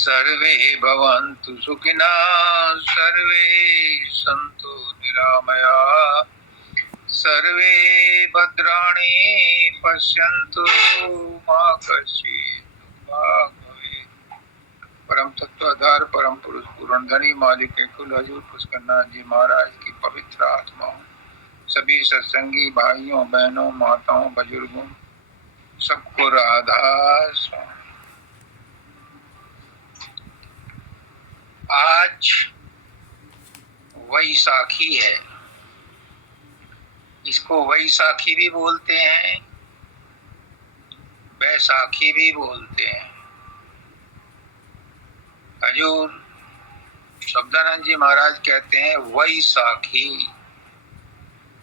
सर्वे भवन्तु सुखिनः, सर्वे सन्तु निरामयाः, सर्वे भद्राणि पश्यन्तु मा कश्चित् दुःखभाग् भवेत्। परम तत्वाधार परम पुरुष पूर्णधनी मालिक के कुल हजूर पुष्करनाथ जी महाराज की पवित्र आत्माओं, सभी सत्संगी भाइयों बहनों माताओं बुजुर्गों सबको राधा स्वामी। आज वैसाखी है। इसको वैसाखी भी बोलते हैं, बैसाखी भी बोलते हैं। हजूर शब्दानंद जी महाराज कहते हैं वैसाखी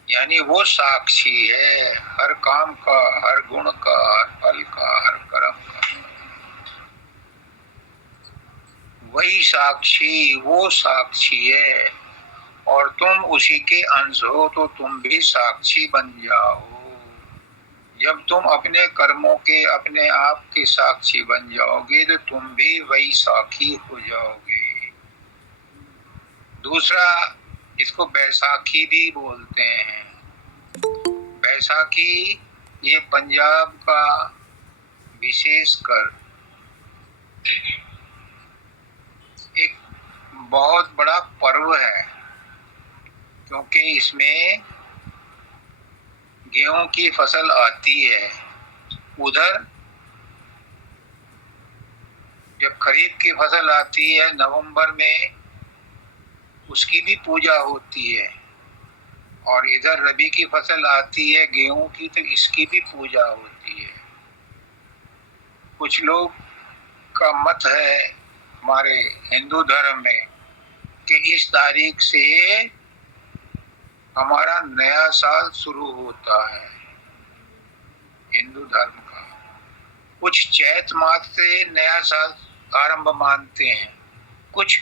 यानी वो साक्षी है हर काम का, हर गुण का, हर फल का, हर कर्म का। वही साक्षी, वो साक्षी है और तुम उसी के अंश हो तो तुम भी साक्षी बन जाओ। जब तुम अपने कर्मों के अपने आप के साक्षी बन जाओगे तो तुम भी वही साक्षी हो जाओगे। दूसरा, इसको बैसाखी भी बोलते हैं। बैसाखी ये पंजाब का विशेषकर एक बहुत बड़ा पर्व है, क्योंकि इसमें गेहूं की फसल आती है। उधर जब खरीफ की फसल आती है नवंबर में, उसकी भी पूजा होती है, और इधर रबी की फसल आती है गेहूं की, तो इसकी भी पूजा होती है। कुछ लोग का मत है हमारे हिंदू धर्म में कि इस तारीख से हमारा नया साल शुरू होता है हिंदू धर्म का। कुछ चैत मास से नया साल आरंभ मानते हैं, कुछ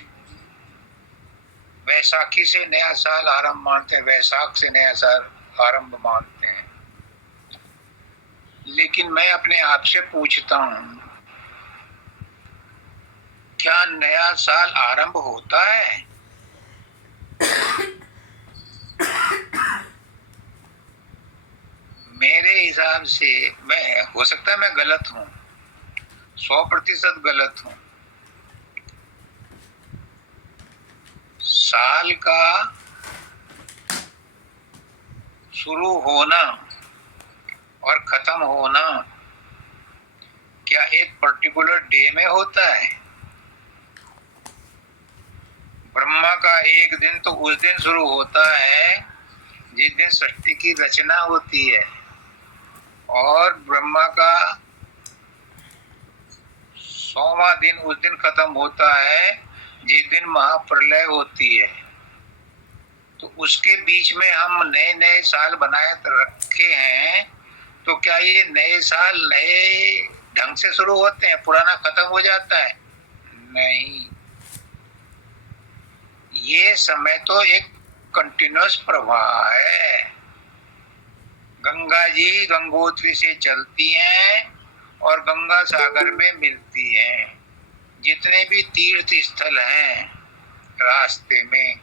वैसाखी से नया साल आरंभ मानते हैं, वैशाख से नया साल आरंभ मानते हैं। लेकिन मैं अपने आप से पूछता हूं, क्या नया साल आरंभ होता है? मेरे हिसाब से, मैं हो सकता है मैं गलत हूं, 100% गलत हूं। साल का शुरू होना और खत्म होना क्या एक पर्टिकुलर डे में होता है? ब्रह्मा का एक दिन तो उस दिन शुरू होता है जिस दिन सृष्टि की रचना होती है, और ब्रह्मा का 100वां दिन उस दिन खत्म होता है जिस दिन महाप्रलय होती है। तो उसके बीच में हम नए नए साल बनाए रखे हैं, तो क्या ये नए साल नए ढंग से शुरू होते हैं, पुराना खत्म हो जाता है? नहीं, ये समय तो एक कंटिन्यूअस प्रवाह है। गंगा जी गंगोत्री से चलती हैं और गंगा सागर में मिलती हैं। जितने भी तीर्थ स्थल हैं रास्ते में,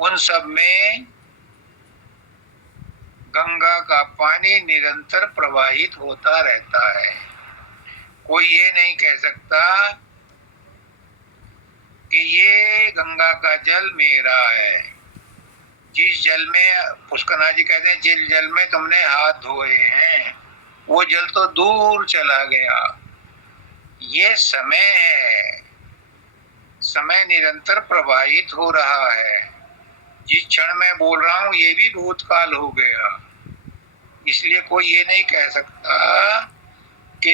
उन सब में गंगा का पानी निरंतर प्रवाहित होता रहता है। कोई ये नहीं कह सकता कि ये गंगा का जल मेरा है। जिस जल में, पुष्करनाथ जी कहते हैं, जिस जल में तुमने हाथ धोए हैं वो जल तो दूर चला गया। ये समय है, समय निरंतर प्रवाहित हो रहा है। जिस क्षण मैं बोल रहा हूं ये भी भूतकाल हो गया। इसलिए कोई ये नहीं कह सकता कि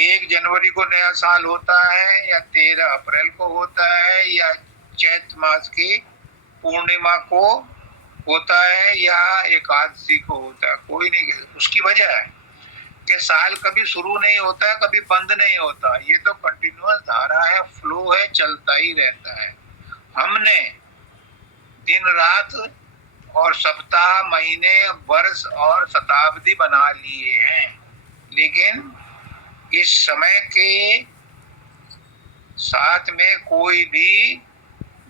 1 जनवरी को नया साल होता है या 13 अप्रैल को होता है या चैत मास की पूर्णिमा को होता है या एकादशी को होता है। कोई नहीं कह सकता। उसकी वजह है कि साल कभी शुरू नहीं होता है, कभी बंद नहीं होता। ये तो कंटिन्यूअस धारा है, फ्लो है, चलता ही रहता है। हमने दिन रात और सप्ताह, महीने, वर्ष और शताब्दी बना लिए हैं, लेकिन इस समय के साथ में कोई भी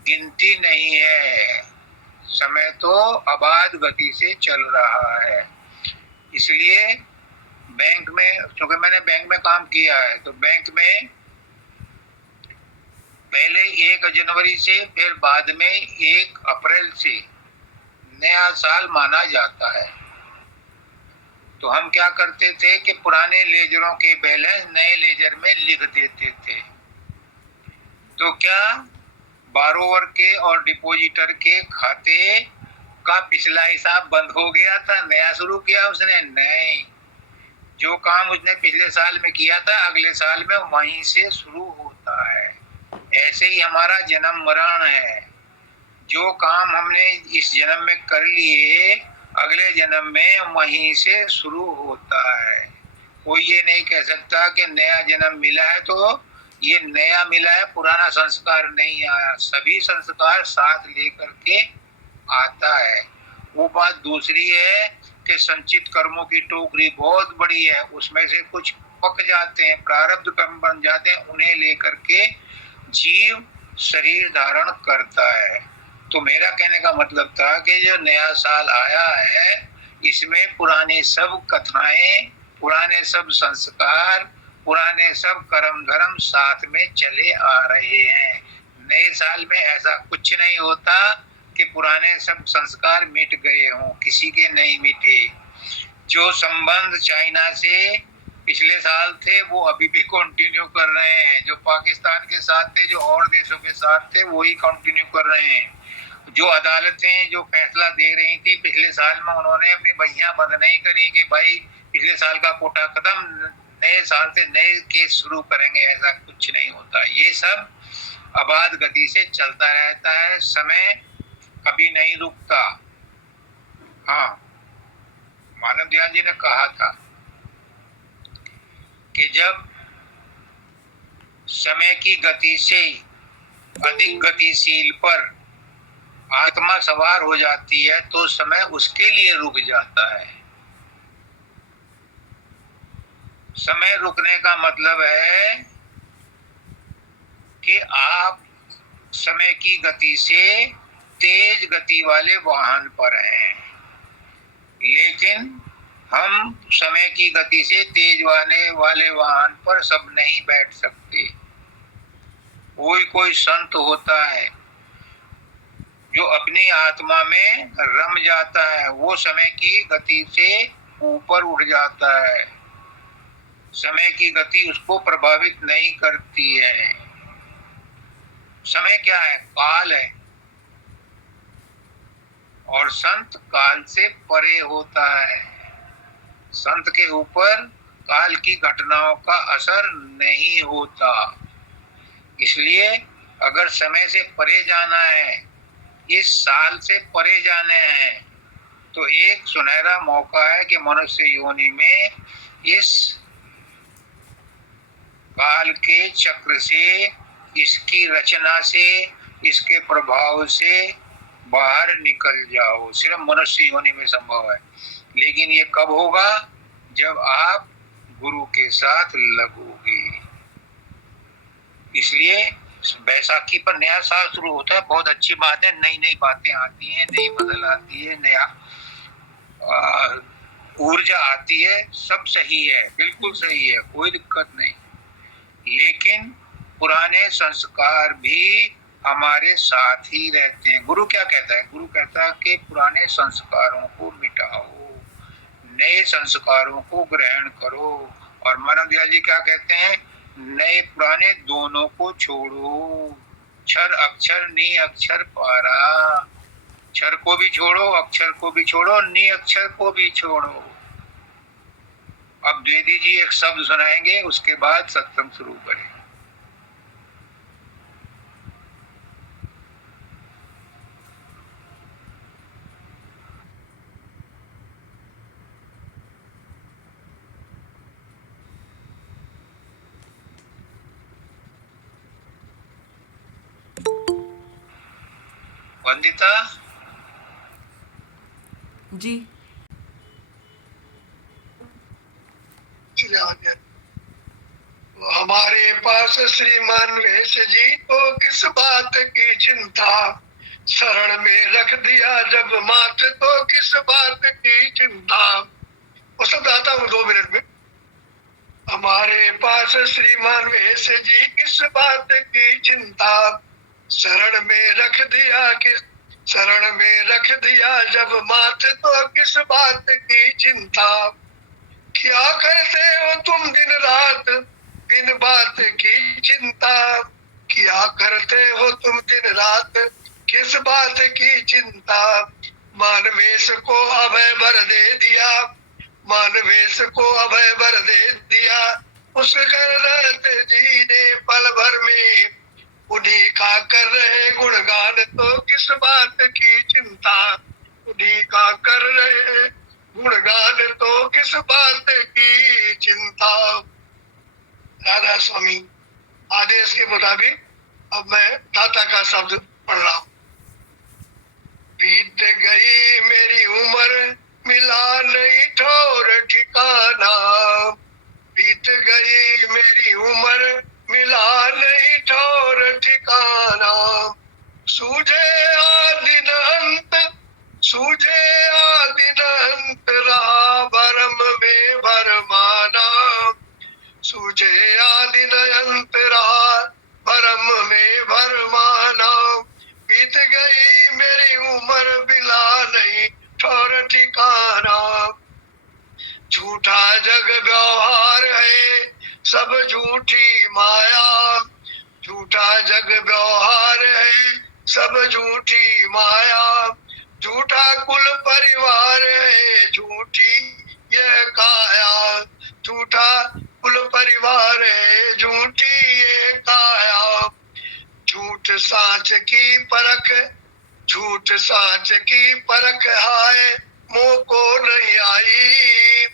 गिनती नहीं है, समय तो अबाध गति से चल रहा है। इसलिए बैंक में, क्योंकि मैंने बैंक में काम किया है, तो बैंक में पहले 1 जनवरी से, फिर बाद में 1 अप्रैल से नया साल माना जाता है। तो हम क्या करते थे कि पुराने लेजरों के बैलेंस नए लेजर में लिख देते थे। तो क्या बारोवर के और डिपॉजिटर के खाते का पिछला हिसाब बंद हो गया था, नया शुरू किया उसने? नहीं, जो काम उसने पिछले साल में किया था अगले साल में वहीं से शुरू होता है। ऐसे ही हमारा जन्म मरण है, जो काम हमने इस जन्म में कर लिए अगले जन्म में वहीं से शुरू होता है। कोई ये नहीं कह सकता कि नया जन्म मिला है तो ये नया मिला है, पुराना संस्कार नहीं आया। सभी संस्कार साथ लेकर के आता है। वो बात दूसरी है कि संचित कर्मों की टोकरी बहुत बड़ी है, उसमें से कुछ पक जाते हैं, प्रारब्ध कर्म बन जाते हैं, उन्हें लेकर के जीव शरीर धारण करता है। तो मेरा कहने का मतलब था कि जो नया साल आया है इसमें पुराने सब कथाएं, पुराने सब संस्कार, पुराने सब कर्म धर्म साथ में चले आ रहे हैं। नए साल में ऐसा कुछ नहीं होता कि पुराने सब संस्कार मिट गए हों, किसी के नहीं मिटे। जो संबंध चाइना से पिछले साल थे वो अभी भी कंटिन्यू कर रहे हैं, जो पाकिस्तान के साथ थे, जो और देशों के साथ थे, वही कंटिन्यू कर रहे हैं। जो अदालतें जो फैसला दे रही थी पिछले साल में, उन्होंने अपनी बहियां बंद नहीं करी कि भाई पिछले साल का कोटा खत्म, नए साल से नए केस शुरू करेंगे, ऐसा कुछ नहीं होता। ये सब अबाध गति से चलता रहता है, समय कभी नहीं रुकता। हाँ, मानव दयाल जी ने कहा था कि जब समय की गति से अधिक गतिशील पर आत्मा सवार हो जाती है तो समय उसके लिए रुक जाता है। समय रुकने का मतलब है कि आप समय की गति से तेज गति वाले वाहन पर हैं, लेकिन हम समय की गति से तेज वाले वाहन पर सब नहीं बैठ सकते। कोई संत होता है जो अपनी आत्मा में रम जाता है, वो समय की गति से ऊपर उठ जाता है, समय की गति उसको प्रभावित नहीं करती है। समय क्या है? काल है, और संत काल से परे होता है। संत के ऊपर काल की घटनाओं का असर नहीं होता। इसलिए अगर समय से परे जाना है, इस साल से परे जाने हैं, तो एक सुनहरा मौका है कि मनुष्य योनि में इस काल के चक्र से, इसकी रचना से, इसके प्रभाव से बाहर निकल जाओ। सिर्फ मनुष्य योनि में संभव है, लेकिन ये कब होगा? जब आप गुरु के साथ लगोगे। इसलिए बैसाखी पर नया साल शुरू होता है, बहुत अच्छी बात है, नई नई बातें आती हैं, नई बदल आती है, नया ऊर्जा आती है, सब सही है, बिल्कुल सही है, कोई दिक्कत नहीं। लेकिन पुराने संस्कार भी हमारे साथ ही रहते हैं। गुरु क्या कहता है? गुरु कहता है कि पुराने संस्कारों को मिटाओ, नए संस्कारों को ग्रहण करो। और मानव दयाल जी क्या कहते हैं? नए पुराने दोनों को छोड़ो, क्षर अक्षर नी अक्षर पारा। क्षर को भी छोड़ो, अक्षर को भी छोड़ो, नी अक्षर को भी छोड़ो। अब द्विवेदी जी एक शब्द सुनाएंगे, उसके बाद सत्संग शुरू करें। वंदिता जी, हमारे पास श्रीमान वेश जी को किस बात की चिंता, शरण में रख दिया जब माथ तो किस बात की चिंता। वो सब आता हूँ 2 मिनट में। हमारे पास श्रीमान वेश जी किस बात की चिंता, शरण में रख दिया शरण में रख दिया जब माथ तो किस बात की चिंता। क्या करते हो तुम दिन रात बिन बात की चिंता, क्या करते हो तुम दिन रात किस बात की चिंता। मानवेश को अभय वर दे दिया, मानवेश को अभय वर दे दिया, उस गणरत जी ने पल भर में, उन्हीं का कर रहे गुणगान तो किस बात की चिंता, उन्हीं का कर रहे गुणगान तो किस बात की चिंता। राधा स्वामी आदेश के मुताबिक अब मैं दाता का शब्द पढ़ रहा हूँ। बीत गई मेरी उम्र मिला नहीं ठौर ठिकाना, बीत गई मेरी उम्र मिला नहीं ठौर ठिकाना। सूझे आदि न अंत, सूझे आदि न अंत रहा भरम में भरमाना, सूझे आदि न अंत रहा भरम में भरमाना। बीत गई मेरी उम्र बिला नहीं ठौर ठिकाना। झूठा जग व्यवहार है सब झूठी माया, झूठा जग व्यवहार है सब झूठी माया। झूठा कुल परिवार है झूठी यह काया, झूठा कुल परिवार है झूठी ये काया। झूठ साँच की परख, झूठ साँच की परख हाय मोह को नहीं आई,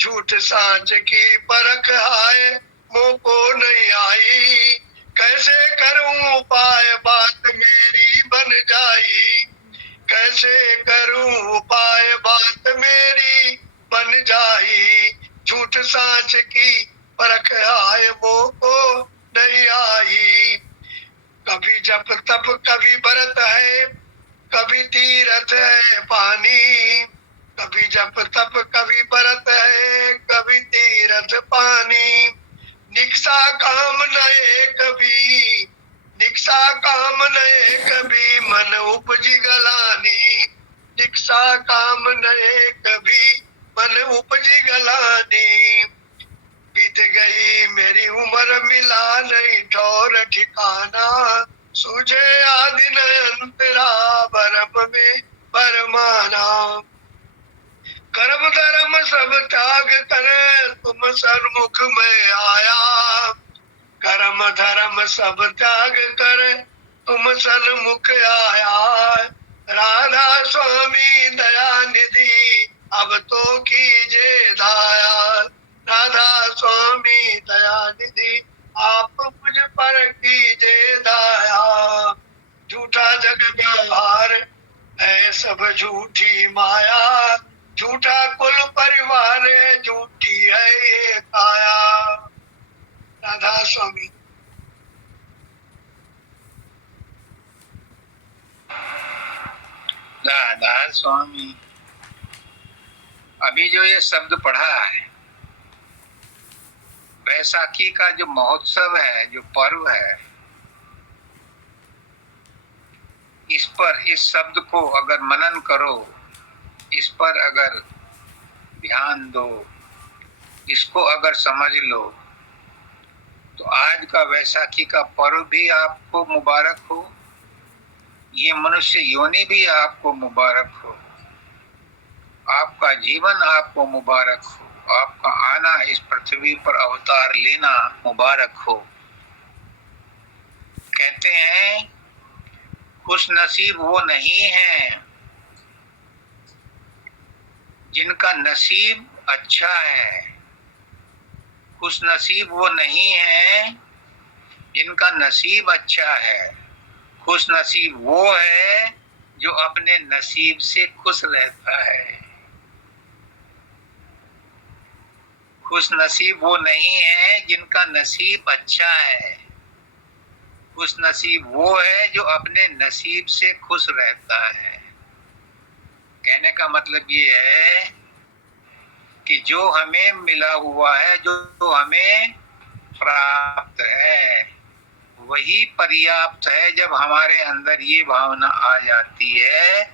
झूठ साँच की परख हाय मोह को नहीं आई। कैसे करूं उपाय बात मेरी बन जाई, कैसे करूं उपाय बात मेरी बन जाई। झूठ साँच की परख आए मोह को नहीं आई। कभी जप तप कभी व्रत है कभी तीरथ है पानी, कभी जप तप कभी व्रत है कभी तीरथ पानी। निक्सा काम नए कभी, निक्सा काम नए कभी मन उपजी गलानी, निक्सा काम नए कभी मन उपजी गलानी। बीत गई मेरी उम्र मिला नहीं ठौर ठिकाना, सूझे आदि न अंतरा भरम में भरमाना। कर्म धर्म सब त्याग करे तुम सन्मुख में आया, कर्म धर्म सब त्याग करे तुम सन्मुख आया। राधा स्वामी दया निधि अब तो कीजे दाया, राधा स्वामी दया निधि आप मुझ पर कीजे दाया। झूठा जग व्यवहार है सब झूठी माया, झूठा कुल परिवार है झूठी है ये काया। राधा स्वामी। राधा स्वामी। अभी जो ये शब्द पढ़ा है, बैसाखी का जो महोत्सव है, जो पर्व है, इस पर इस शब्द को अगर मनन करो, इस पर अगर ध्यान दो, इसको अगर समझ लो, तो आज का वैसाखी का पर्व भी आपको मुबारक हो, ये मनुष्य योनि भी आपको मुबारक हो, आपका जीवन आपको मुबारक हो, आपका आना इस पृथ्वी पर अवतार लेना मुबारक हो। कहते हैं खुश नसीब वो नहीं है जिनका नसीब अच्छा है, खुश नसीब वो नहीं है जिनका नसीब अच्छा है, खुश नसीब वो है जो अपने नसीब से खुश रहता है। खुश नसीब वो नहीं है जिनका नसीब अच्छा है। खुश नसीब वो है जो अपने नसीब से खुश रहता है। कहने का मतलब ये है कि जो हमें मिला हुआ है, जो हमें प्राप्त है, वही पर्याप्त है। जब हमारे अंदर ये भावना आ जाती है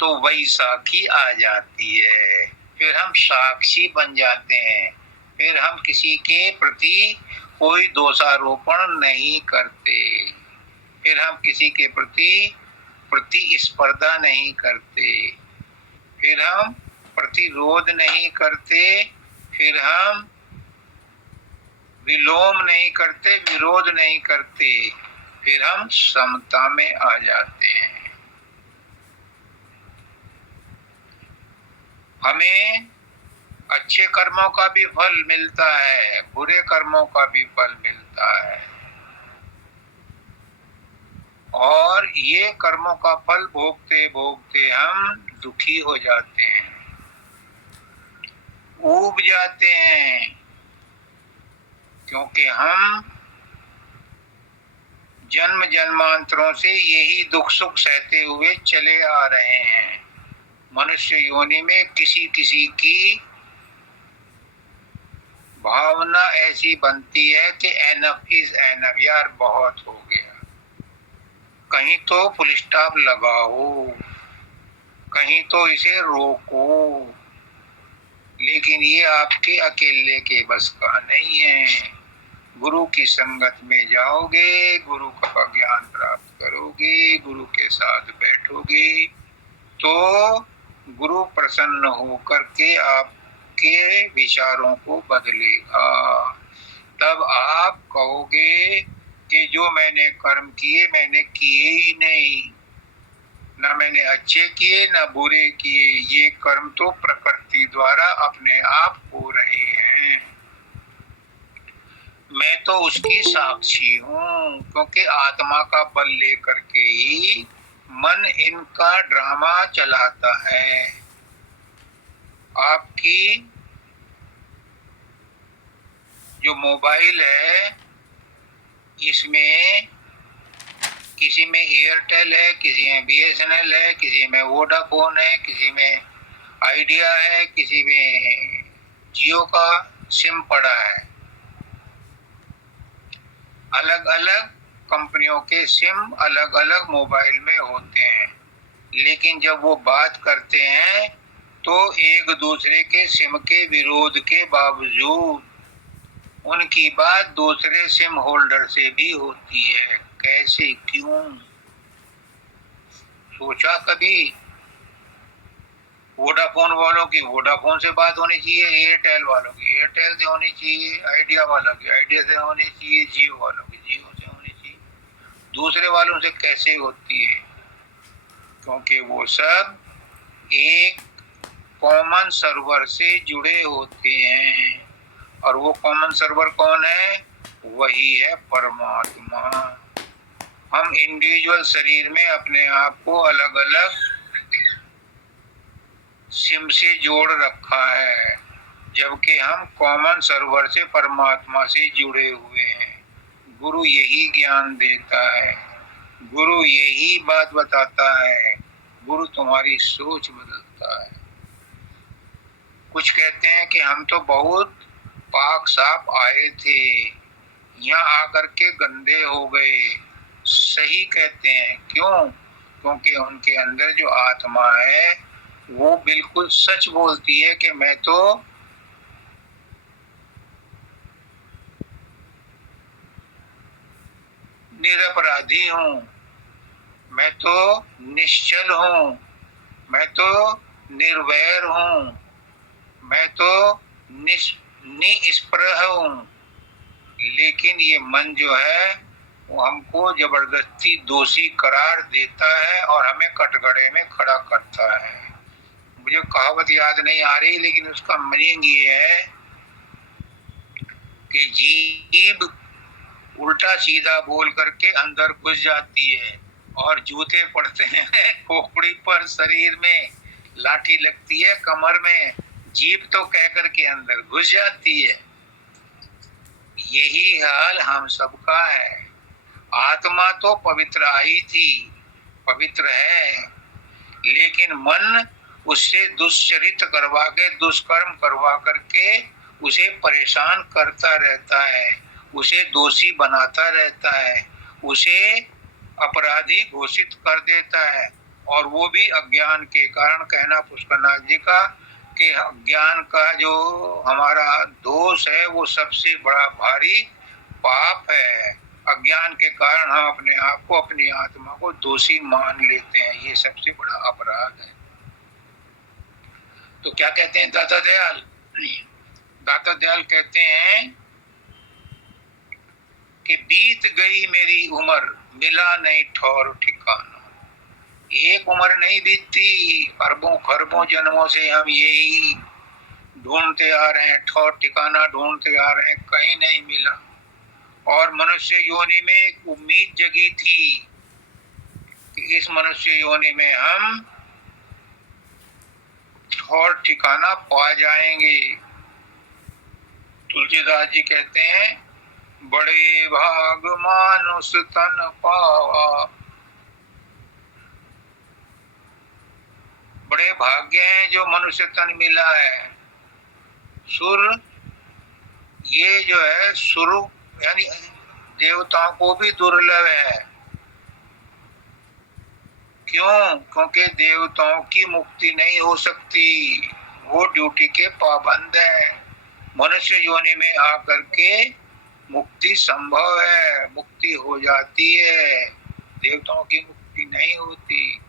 तो वैसाखी आ जाती है, फिर हम साक्षी बन जाते हैं, फिर हम किसी के प्रति कोई दोषारोपण नहीं करते, फिर हम किसी के प्रति प्रतिस्पर्धा नहीं करते, फिर हम प्रतिरोध नहीं करते, फिर हम विलोम नहीं करते, विरोध नहीं करते, फिर हम समता में आ जाते हैं। हमें अच्छे कर्मों का भी फल मिलता है, बुरे कर्मों का भी फल मिलता है, और ये कर्मों का फल भोगते भोगते हम दुखी हो जाते हैं, ऊब जाते हैं, क्योंकि हम जन्म जन्मांतरों से यही दुख सुख सहते हुए चले आ रहे हैं। मनुष्य योनि में किसी किसी की भावना ऐसी बनती है कि एनफ इज एनफ, यार बहुत हो गया, कहीं तो फुल स्टॉप लगाओ, कहीं तो इसे रोको। लेकिन ये आपके अकेले के बस का नहीं है। गुरु की संगत में जाओगे, गुरु का ज्ञान प्राप्त करोगे, गुरु के साथ बैठोगे, तो गुरु प्रसन्न होकर के आपके विचारों को बदलेगा। तब आप कहोगे कि जो मैंने कर्म किए मैंने किए ही नहीं, ना मैंने अच्छे किए ना बुरे किए, ये कर्म तो प्रकृति द्वारा अपने आप हो रहे हैं, मैं तो उसकी साक्षी हूँ। क्योंकि आत्मा का बल लेकर के ही मन इनका ड्रामा चलाता है। आपकी जो मोबाइल है, इसमें किसी में एयरटेल है, किसी में BSNL है, किसी में वोडाफोन है, किसी में आइडिया है, किसी में जियो का सिम पड़ा है। अलग अलग कंपनियों के सिम अलग अलग मोबाइल में होते हैं, लेकिन जब वो बात करते हैं तो एक दूसरे के सिम के विरोध के बावजूद उनकी बात दूसरे सिम होल्डर से भी होती है। कैसे, क्यों? सोचा कभी? वोडाफोन वालों की वोडाफोन से बात होनी चाहिए, एयरटेल वालों की एयरटेल से होनी चाहिए, आइडिया वालों की आइडिया से होनी चाहिए, जियो वालों की जियो से होनी चाहिए। दूसरे वालों से कैसे होती है? क्योंकि वो सब एक कॉमन सर्वर से जुड़े होते हैं, और वो कॉमन सर्वर कौन है? वही है परमात्मा। हम इंडिविजुअल शरीर में अपने आप को अलग अलग सिम से जोड़ रखा है, जबकि हम कॉमन सर्वर से परमात्मा से जुड़े हुए हैं। गुरु यही ज्ञान देता है, गुरु यही बात बताता है, गुरु तुम्हारी सोच बदलता है। कुछ कहते हैं कि हम तो बहुत पाक साफ आए थे, यहाँ आकर के गंदे हो गए। सही कहते हैं। क्यों? क्योंकि उनके अंदर जो आत्मा है वो बिल्कुल सच बोलती है कि मैं तो निरपराधी हूँ, मैं तो निश्चल हूँ, मैं तो निर्वैर हूँ, मैं तो निस्पृह हूँ। लेकिन ये मन जो है वो हमको जबरदस्ती दोषी करार देता है और हमें कटघरे में खड़ा करता है। मुझे कहावत याद नहीं आ रही, लेकिन उसका मीनिंग ये है कि जीभ उल्टा सीधा बोल करके अंदर घुस जाती है, और जूते पड़ते हैं खोपड़ी पर, शरीर में लाठी लगती है कमर में, जीभ तो कह करके अंदर घुस जाती है। यही हाल हम सबका है। आत्मा तो पवित्र आई थी, पवित्र है, लेकिन मन उससे दुष्चरित करवा के, दुष्कर्म करवा करके उसे परेशान करता रहता है, उसे दोषी बनाता रहता है, उसे अपराधी घोषित कर देता है। और वो भी अज्ञान के कारण। कहना पुष्करनाथ जी का कि अज्ञान का जो हमारा दोष है वो सबसे बड़ा भारी पाप है। अज्ञान के कारण हम अपने आप को, अपनी आत्मा को दोषी मान लेते हैं, ये सबसे बड़ा अपराध है। तो क्या कहते हैं दाता दयाल? दाता दयाल कहते हैं कि बीत गई मेरी उम्र, मिला नहीं ठौर ठिकाना। एक उम्र नहीं बीतती, अरबों खरबों जन्मों से हम यही ढूंढते आ रहे हैं, ठौर ठिकाना ढूंढते आ रहे हैं, कहीं नहीं मिला। और मनुष्य योनि में एक उम्मीद जगी थी कि इस मनुष्य योनि में हम ठौर ठिकाना पा जाएंगे। तुलसीदास जी कहते हैं, बड़े भाग मानुष तन पावा, बड़े भाग्य हैं जो मनुष्य तन मिला है। सुर, ये जो है सुर यानी देवताओं को भी दुर्लभ है। क्यों? क्योंकि देवताओं की मुक्ति नहीं हो सकती, वो ड्यूटी के पाबंद है। मनुष्य योनि में आकर के मुक्ति संभव है, मुक्ति हो जाती है, देवताओं की मुक्ति नहीं होती।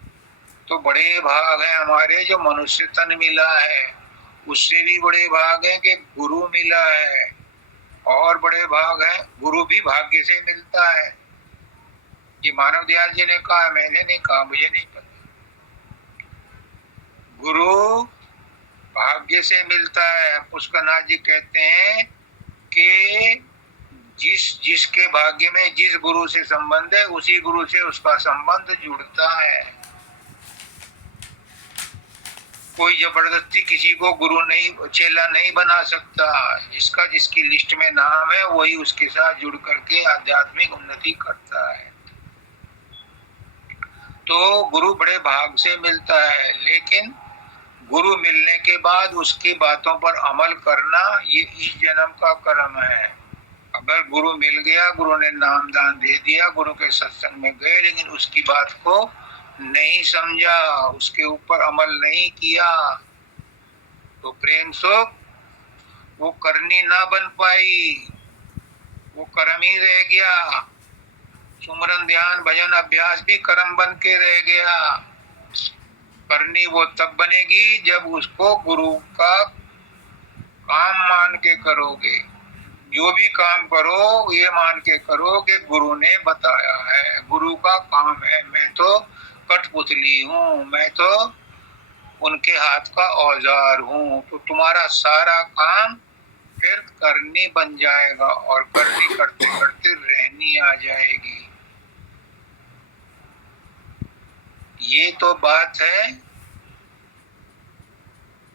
तो बड़े भाग हैं हमारे जो मनुष्य तन मिला है। उससे भी बड़े भाग हैं कि गुरु मिला है, और बड़े भाग हैं गुरु भी भाग्य से मिलता है। ये मानव दयाल जी ने कहा, मैंने नहीं कहा, मुझे नहीं पता। गुरु भाग्य से मिलता है। पुष्करनाथ जी कहते हैं कि जिसके भाग्य में जिस गुरु से संबंध है, उसी गुरु से उसका संबंध जुड़ता है। कोई जबरदस्ती किसी को गुरु नहीं, चेला नहीं बना सकता। जिसका जिसकी लिस्ट में नाम है वही उसके साथ जुड़ करके आध्यात्मिक उन्नति करता है। तो गुरु बड़े भाग से मिलता है, लेकिन गुरु मिलने के बाद उसकी बातों पर अमल करना ये इस जन्म का कर्म है। अगर गुरु मिल गया, गुरु ने नाम दान दे दिया, गुरु के सत्संग में गए, लेकिन उसकी बात को नहीं समझा, उसके ऊपर अमल नहीं किया, तो प्रेम सुख वो करनी ना बन पाई, वो कर्म ही रह गया। सुमरन ध्यान भजन अभ्यास भी कर्म बन के रह गया। करनी वो तब बनेगी जब उसको गुरु का काम मान के करोगे। जो भी काम करो ये मान के करो कि गुरु ने बताया है, गुरु का काम है। मैं तो कठपुतली हूँ, मैं तो उनके हाथ का औजार हूँ। तो तुम्हारा सारा काम फिर करनी बन जाएगा, और करनी करते करते रहनी आ जाएगी। ये तो बात है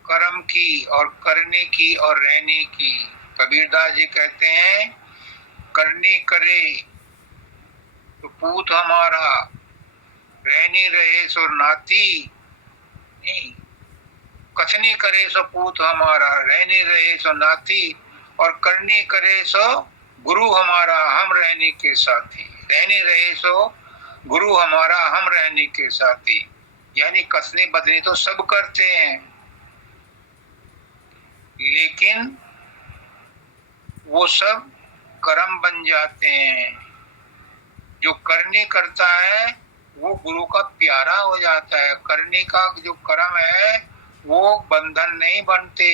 कर्म की और करने की और रहने की। कबीरदास जी कहते हैं, करनी करे तो पूत हमारा, रहनी रहे सो नाती, नहीं, कथनी करे सो पूत हमारा, रहनी रहे सो नाती, और करनी करे सो गुरु हमारा, हम रहने के साथी। रहनी रहे सो गुरु हमारा, हम रहने के साथी। यानी कसनी बदनी तो सब करते हैं, लेकिन वो सब कर्म बन जाते हैं। जो करनी करता है वो गुरु का प्यारा हो जाता है। करनी का जो कर्म है वो बंधन नहीं बनते,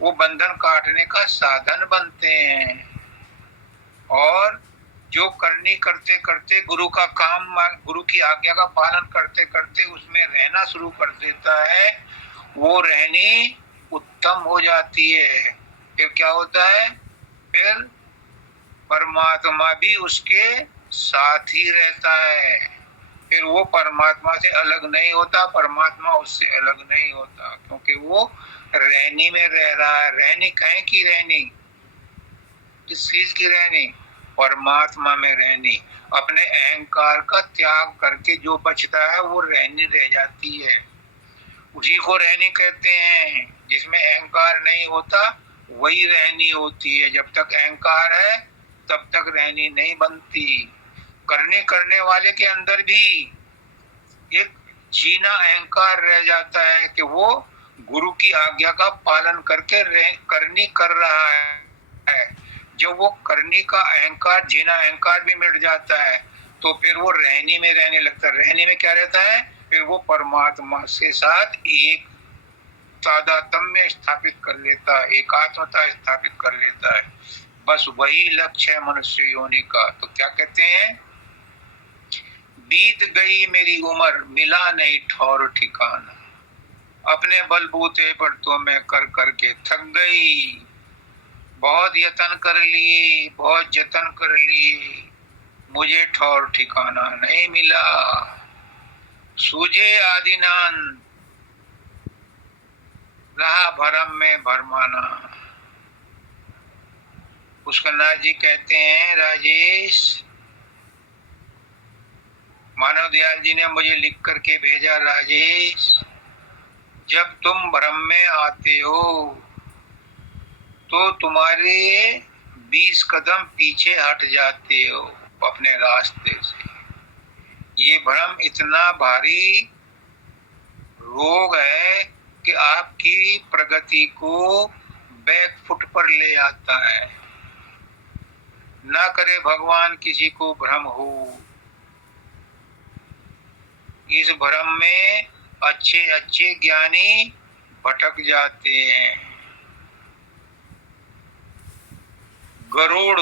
वो बंधन काटने का साधन बनते हैं। और जो करनी करते करते गुरु का काम, गुरु की आज्ञा का पालन करते करते उसमें रहना शुरू कर देता है, वो रहनी उत्तम हो जाती है। फिर क्या होता है? फिर परमात्मा भी उसके साथ ही रहता है। फिर वो परमात्मा से अलग नहीं होता, परमात्मा उससे अलग नहीं होता, क्योंकि वो रहनी में रह रहा है। रहनी कहें की रहनी, किस चीज की रहनी? परमात्मा में रहनी। अपने अहंकार का त्याग करके जो बचता है वो रहनी रह जाती है, उसी को रहनी कहते हैं। जिसमें अहंकार नहीं होता वही रहनी होती है। जब तक अहंकार है तब तक रहनी नहीं बनती। करने वाले के अंदर भी एक जीना अहंकार रह जाता है कि वो गुरु की आज्ञा का पालन करके करनी कर रहा है। जब वो करनी का अहंकार, जीना अहंकार भी मिट जाता है तो फिर वो रहनी में रहने लगता है। रहनी में क्या रहता है? फिर वो परमात्मा के साथ एक तादात्म्य स्थापित कर लेता है, एकात्मता स्थापित कर लेता है। बस वही लक्ष्य है मनुष्य योनि का। तो क्या कहते हैं? बीत गई मेरी उम्र, मिला नहीं ठौर ठिकाना, अपने बलबूते पर तो मैं कर करके थक गई। बहुत यत्न कर लिए, बहुत जतन कर लिए, मुझे ठौर ठिकाना नहीं मिला। सूझे आदिनान, रहा भरम में भरमाना। पुष्करनाथ जी कहते हैं, राजेश, मानव दयाल जी ने मुझे लिख करके भेजा, राजेश जब तुम भ्रम में आते हो तो तुम्हारे 20 कदम पीछे हट जाते हो अपने रास्ते से। ये भ्रम इतना भारी रोग है कि आपकी प्रगति को बैक फुट पर ले आता है। ना करे भगवान किसी को भ्रम हो। इस भ्रम में अच्छे अच्छे ज्ञानी भटक जाते हैं। गरुड़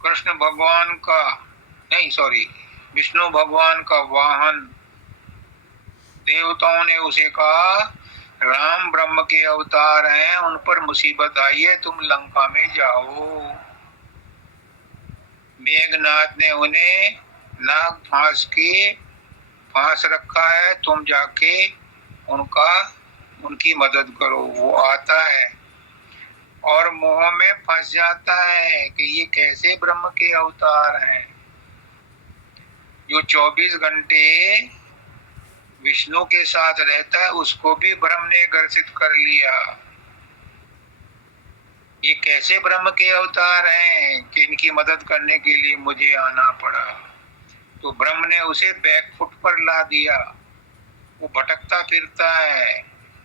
कृष्ण भगवान का नहीं, सॉरी, विष्णु भगवान का वाहन। देवताओं ने उसे कहा, राम ब्रह्म के अवतार हैं, उन पर मुसीबत आई है, तुम लंका में जाओ। मेघनाथ ने उन्हें नाग फांस रखा है, तुम जाके उनकी मदद करो। वो आता है और मोह में फंस जाता है कि ये कैसे ब्रह्म के अवतार हैं। जो 24 घंटे विष्णु के साथ रहता है उसको भी ब्रह्म ने ग्रसित कर लिया। ये कैसे ब्रह्म के अवतार हैं कि इनकी मदद करने के लिए मुझे आना पड़ा। तो ब्रह्म ने उसे बैकफुट पर ला दिया। वो भटकता फिरता है।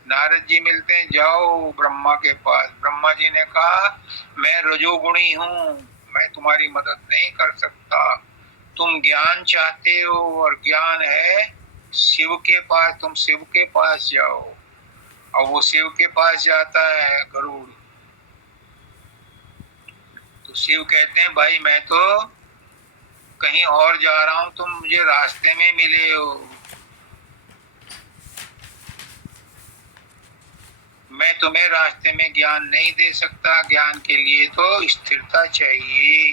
नारद जी मिलते हैं, जाओ ब्रह्मा के पास। ब्रह्मा जी ने कहा, मैं रजोगुणी हूँ, मैं तुम्हारी मदद नहीं कर सकता। तुम ज्ञान चाहते हो और ज्ञान है शिव के पास, तुम शिव के पास जाओ। और वो शिव के पास जाता है गरुड़। तो शिव कहते हैं, भाई मैं तो कहीं और जा रहा हूं, तुम मुझे रास्ते में मिले हो। मैं तुम्हें रास्ते में ज्ञान नहीं दे सकता। ज्ञान के लिए तो स्थिरता चाहिए।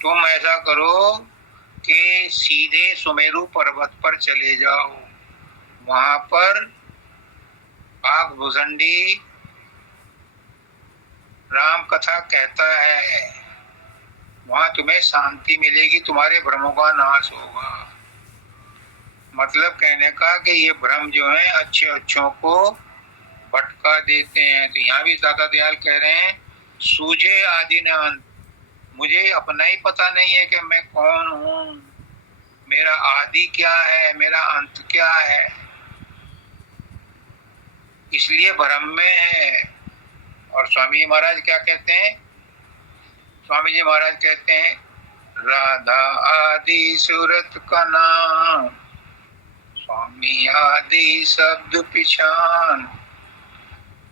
तुम ऐसा करो कि सीधे सुमेरु पर्वत पर चले जाओ। वहां पर आग भुजंडी राम कथा कहता है, वहां तुम्हें शांति मिलेगी, तुम्हारे भ्रमों का नाश होगा। मतलब कहने का कि ये भ्रम जो है अच्छे अच्छों को भटका देते हैं। तो यहाँ भी दादा दयाल कह रहे हैं, सूझे आदि न अंत, मुझे अपना ही पता नहीं है कि मैं कौन हूँ, मेरा आदि क्या है, मेरा अंत क्या है, इसलिए भ्रम में है। और स्वामी जी महाराज क्या कहते हैं? स्वामी जी महाराज कहते हैं, राधा आदि सूरत का नाम, स्वामी आदि शब्द पिछान।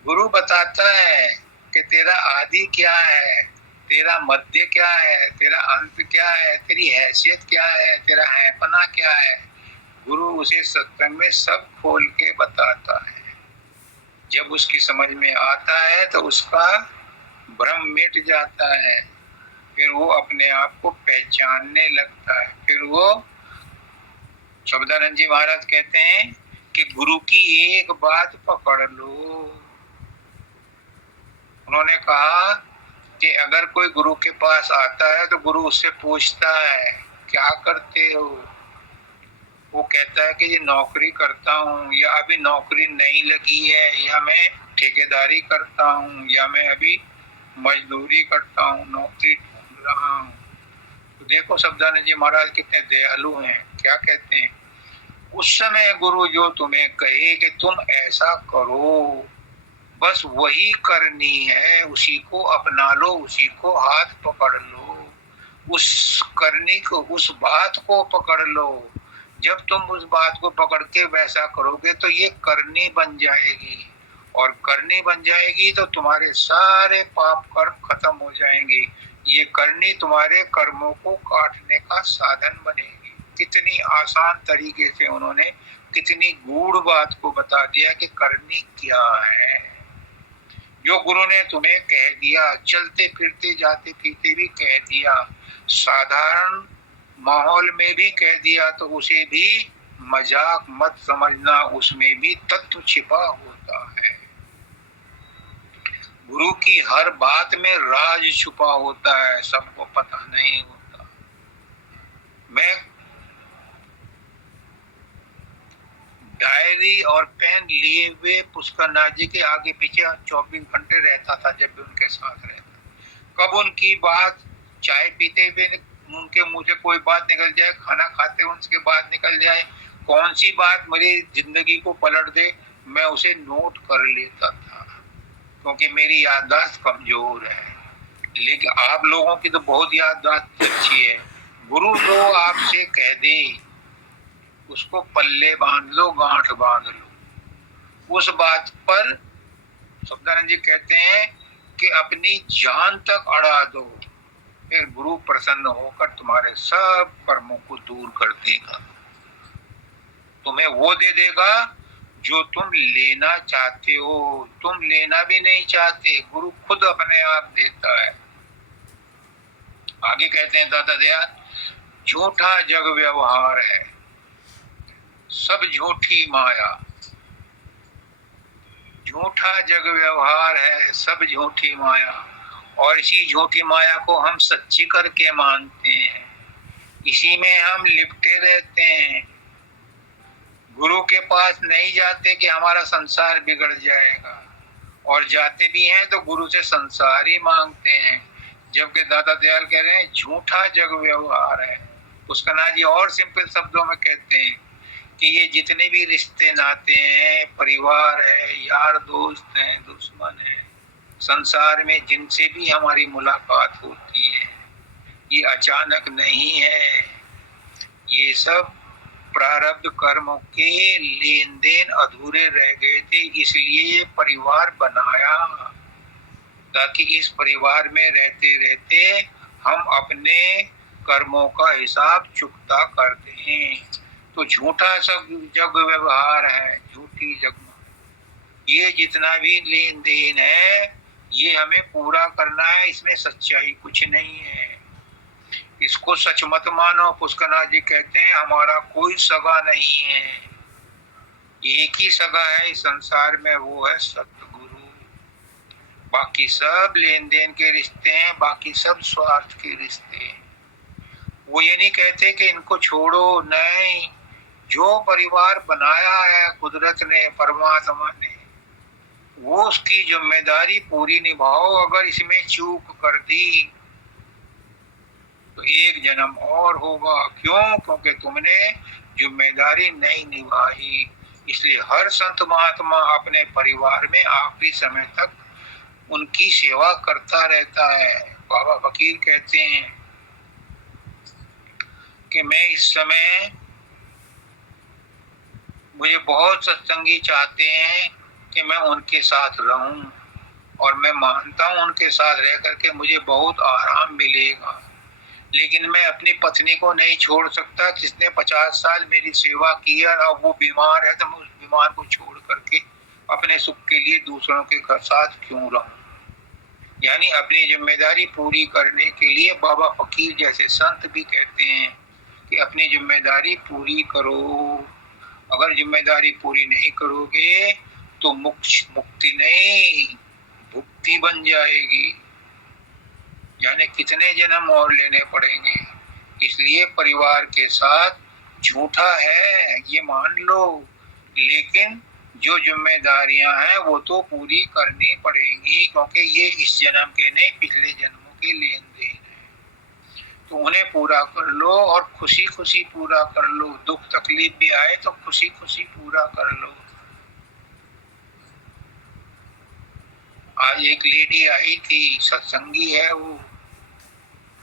गुरु बताता है कि तेरा आदि क्या है, तेरा मध्य क्या है, तेरा अंत क्या है, तेरी हैसियत क्या है, तेरा हैपना क्या है। गुरु उसे सत्संग में सब खोल के बताता है। जब उसकी समझ में आता है तो उसका भ्रम मिट जाता है। फिर वो अपने आप को पहचानने लगता है। फिर वो शब्दानंद जी महाराज कहते हैं कि गुरु की एक बात पकड़ लो। उन्होंने कहा कि अगर कोई गुरु के पास आता है तो गुरु उससे पूछता है क्या करते हो। वो कहता है कि ये नौकरी करता हूँ, या अभी नौकरी नहीं लगी है, या मैं ठेकेदारी करता हूँ, या मैं अभी मजदूरी करता हूँ, नौकरी ढूंढ रहा हूँ। तो देखो सब्दानंद जी महाराज कितने दयालु हैं। क्या कहते हैं, उस समय गुरु जो तुम्हें कहे कि तुम ऐसा करो, बस वही करनी है, उसी को अपना लो, उसी को हाथ पकड़ लो, उस करनी को, उस बात को पकड़ लो। जब तुम उस बात को पकड़ के वैसा करोगे तो ये करनी बन जाएगी, और करनी बन जाएगी तो तुम्हारे सारे पाप कर्म खत्म हो जाएंगे। ये करनी तुम्हारे कर्मों को काटने का साधन बनेगी। कितनी आसान तरीके से उन्होंने कितनी गूढ़ बात को बता दिया कि करनी क्या है। जो गुरु ने तुम्हें कह दिया, चलते फिरते जाते पीते भी कह दिया, साधारण माहौल में भी कह दिया, तो उसे भी मजाक मत समझना, उसमें भी तत्व छिपा होता है। गुरु की हर बात में राज छुपा होता है, सबको पता नहीं होता। मैं डायरी और पेन लिए हुए पुष्करनाथ जी के आगे पीछे 24 घंटे रहता था जब भी उनके साथ रहता। कब उनकी बात, चाय पीते हुए उनके मुंह से कोई बात निकल जाए, खाना खाते हुए उनके बात निकल जाए, कौन सी बात मेरी जिंदगी को पलट दे, मैं उसे नोट कर लेता था, क्योंकि मेरी याददाश्त कमजोर है। लेकिन आप लोगों की तो बहुत याददाश्त अच्छी है। गुरु जो आपसे कह दे उसको पल्ले बांध लो, गांठ बांध लो। उस बात पर सब्दानंद जी कहते हैं कि अपनी जान तक अड़ा दो, फिर गुरु प्रसन्न होकर तुम्हारे सब कर्मों को दूर कर देगा। तुम्हें वो दे देगा जो तुम लेना चाहते हो। तुम लेना भी नहीं चाहते, गुरु खुद अपने आप देता है। आगे कहते हैं दादा दयाल, झूठा जग व्यवहार है, सब झूठी माया। झूठा जग व्यवहार है, सब झूठी माया, और इसी झूठी माया को हम सच्ची करके मानते हैं, इसी में हम लिपटे रहते हैं। गुरु के पास नहीं जाते कि हमारा संसार बिगड़ जाएगा, और जाते भी हैं तो गुरु से संसार ही मांगते हैं। जबकि दादा दयाल कह रहे हैं झूठा जग व्यवहार है। पुष्करनाथ जी और सिंपल शब्दों में कहते हैं कि ये जितने भी रिश्ते नाते हैं, परिवार है, यार दोस्त हैं, दुश्मन है, संसार में जिनसे भी हमारी मुलाकात होती है, ये अचानक नहीं है। ये सब प्रारब्ध कर्मों के लेन देन अधूरे रह गए थे, इसलिए ये परिवार बनाया, ताकि इस परिवार में रहते रहते हम अपने कर्मों का हिसाब चुकता कर दें। तो झूठा सब जग व्यवहार है, झूठी जग। ये जितना भी लेन देन है ये हमें पूरा करना है, इसमें सच्चाई कुछ नहीं है। इसको सच मत मानो। पुष्करनाथ जी कहते हैं हमारा कोई सगा नहीं है, एक ही सगा है इस संसार में, वो है सतगुरु। बाकी सब लेन देन के रिश्ते हैं, बाकी सब स्वार्थ के रिश्ते हैं। वो ये नहीं कहते कि इनको छोड़ो, नहीं। जो परिवार बनाया है कुदरत ने, परमात्मा ने, वो उसकी जिम्मेदारी पूरी निभाओ। अगर इसमें चूक कर दी तो एक जन्म और होगा। क्यों? क्योंकि तुमने जिम्मेदारी नहीं निभाई। इसलिए हर संत महात्मा अपने परिवार में आखिरी समय तक उनकी सेवा करता रहता है। बाबा फकीर कहते हैं कि मैं इस समय, मुझे बहुत सत्संगी चाहते हैं कि मैं उनके साथ रहूं, और मैं मानता हूं उनके साथ रह करके मुझे बहुत आराम मिलेगा, लेकिन मैं अपनी पत्नी को नहीं छोड़ सकता जिसने 50 साल मेरी सेवा की है। अब वो बीमार है तो मैं उस बीमार को छोड़ करके अपने सुख के लिए दूसरों के साथ क्यों रहूं। यानी अपनी जिम्मेदारी पूरी करने के लिए बाबा फकीर जैसे संत भी कहते हैं कि अपनी जिम्मेदारी पूरी करो। अगर जिम्मेदारी पूरी नहीं करोगे तो मुक्ति नहीं, भुक्ति बन जाएगी, यानी कितने जन्म और लेने पड़ेंगे। इसलिए परिवार के साथ झूठा है ये मान लो, लेकिन जो जिम्मेदारियां हैं वो तो पूरी करनी पड़ेंगी, क्योंकि ये इस जन्म के नहीं पिछले जन्मों के लेन देन है। तो उन्हें पूरा कर लो और खुशी खुशी पूरा कर लो। दुख तकलीफ भी आए तो खुशी खुशी पूरा कर लो। आज एक लेडी आई थी, सत्संगी है वो,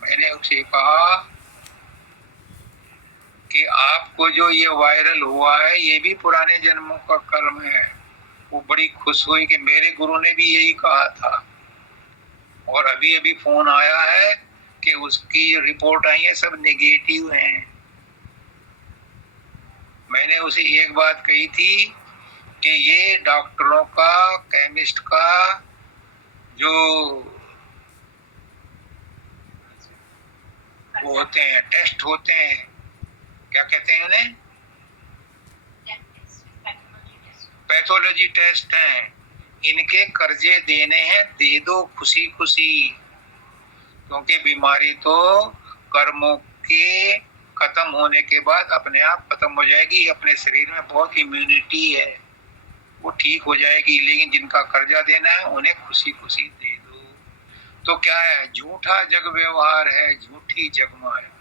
मैंने उसे कहा कि आपको जो ये वायरल हुआ है ये भी पुराने जन्मों का कर्म है। वो बड़ी खुश हुई कि मेरे गुरु ने भी यही कहा था, और अभी अभी फोन आया है कि उसकी रिपोर्ट आई है, सब नेगेटिव हैं। मैंने उसे एक बात कही थी कि ये डॉक्टरों का, केमिस्ट का जो वो होते हैं, टेस्ट होते हैं, क्या कहते हैं उन्हें, पैथोलॉजी टेस्ट हैं, इनके कर्जे देने हैं, दे दो खुशी खुशी। क्योंकि बीमारी तो कर्मों के खत्म होने के बाद अपने आप खत्म हो जाएगी। अपने शरीर में बहुत इम्यूनिटी है, वो ठीक हो जाएगी। लेकिन जिनका कर्जा देना है उन्हें खुशी खुशी दे दो। तो क्या है, झूठा जग व्यवहार है, झूठी जगमाया।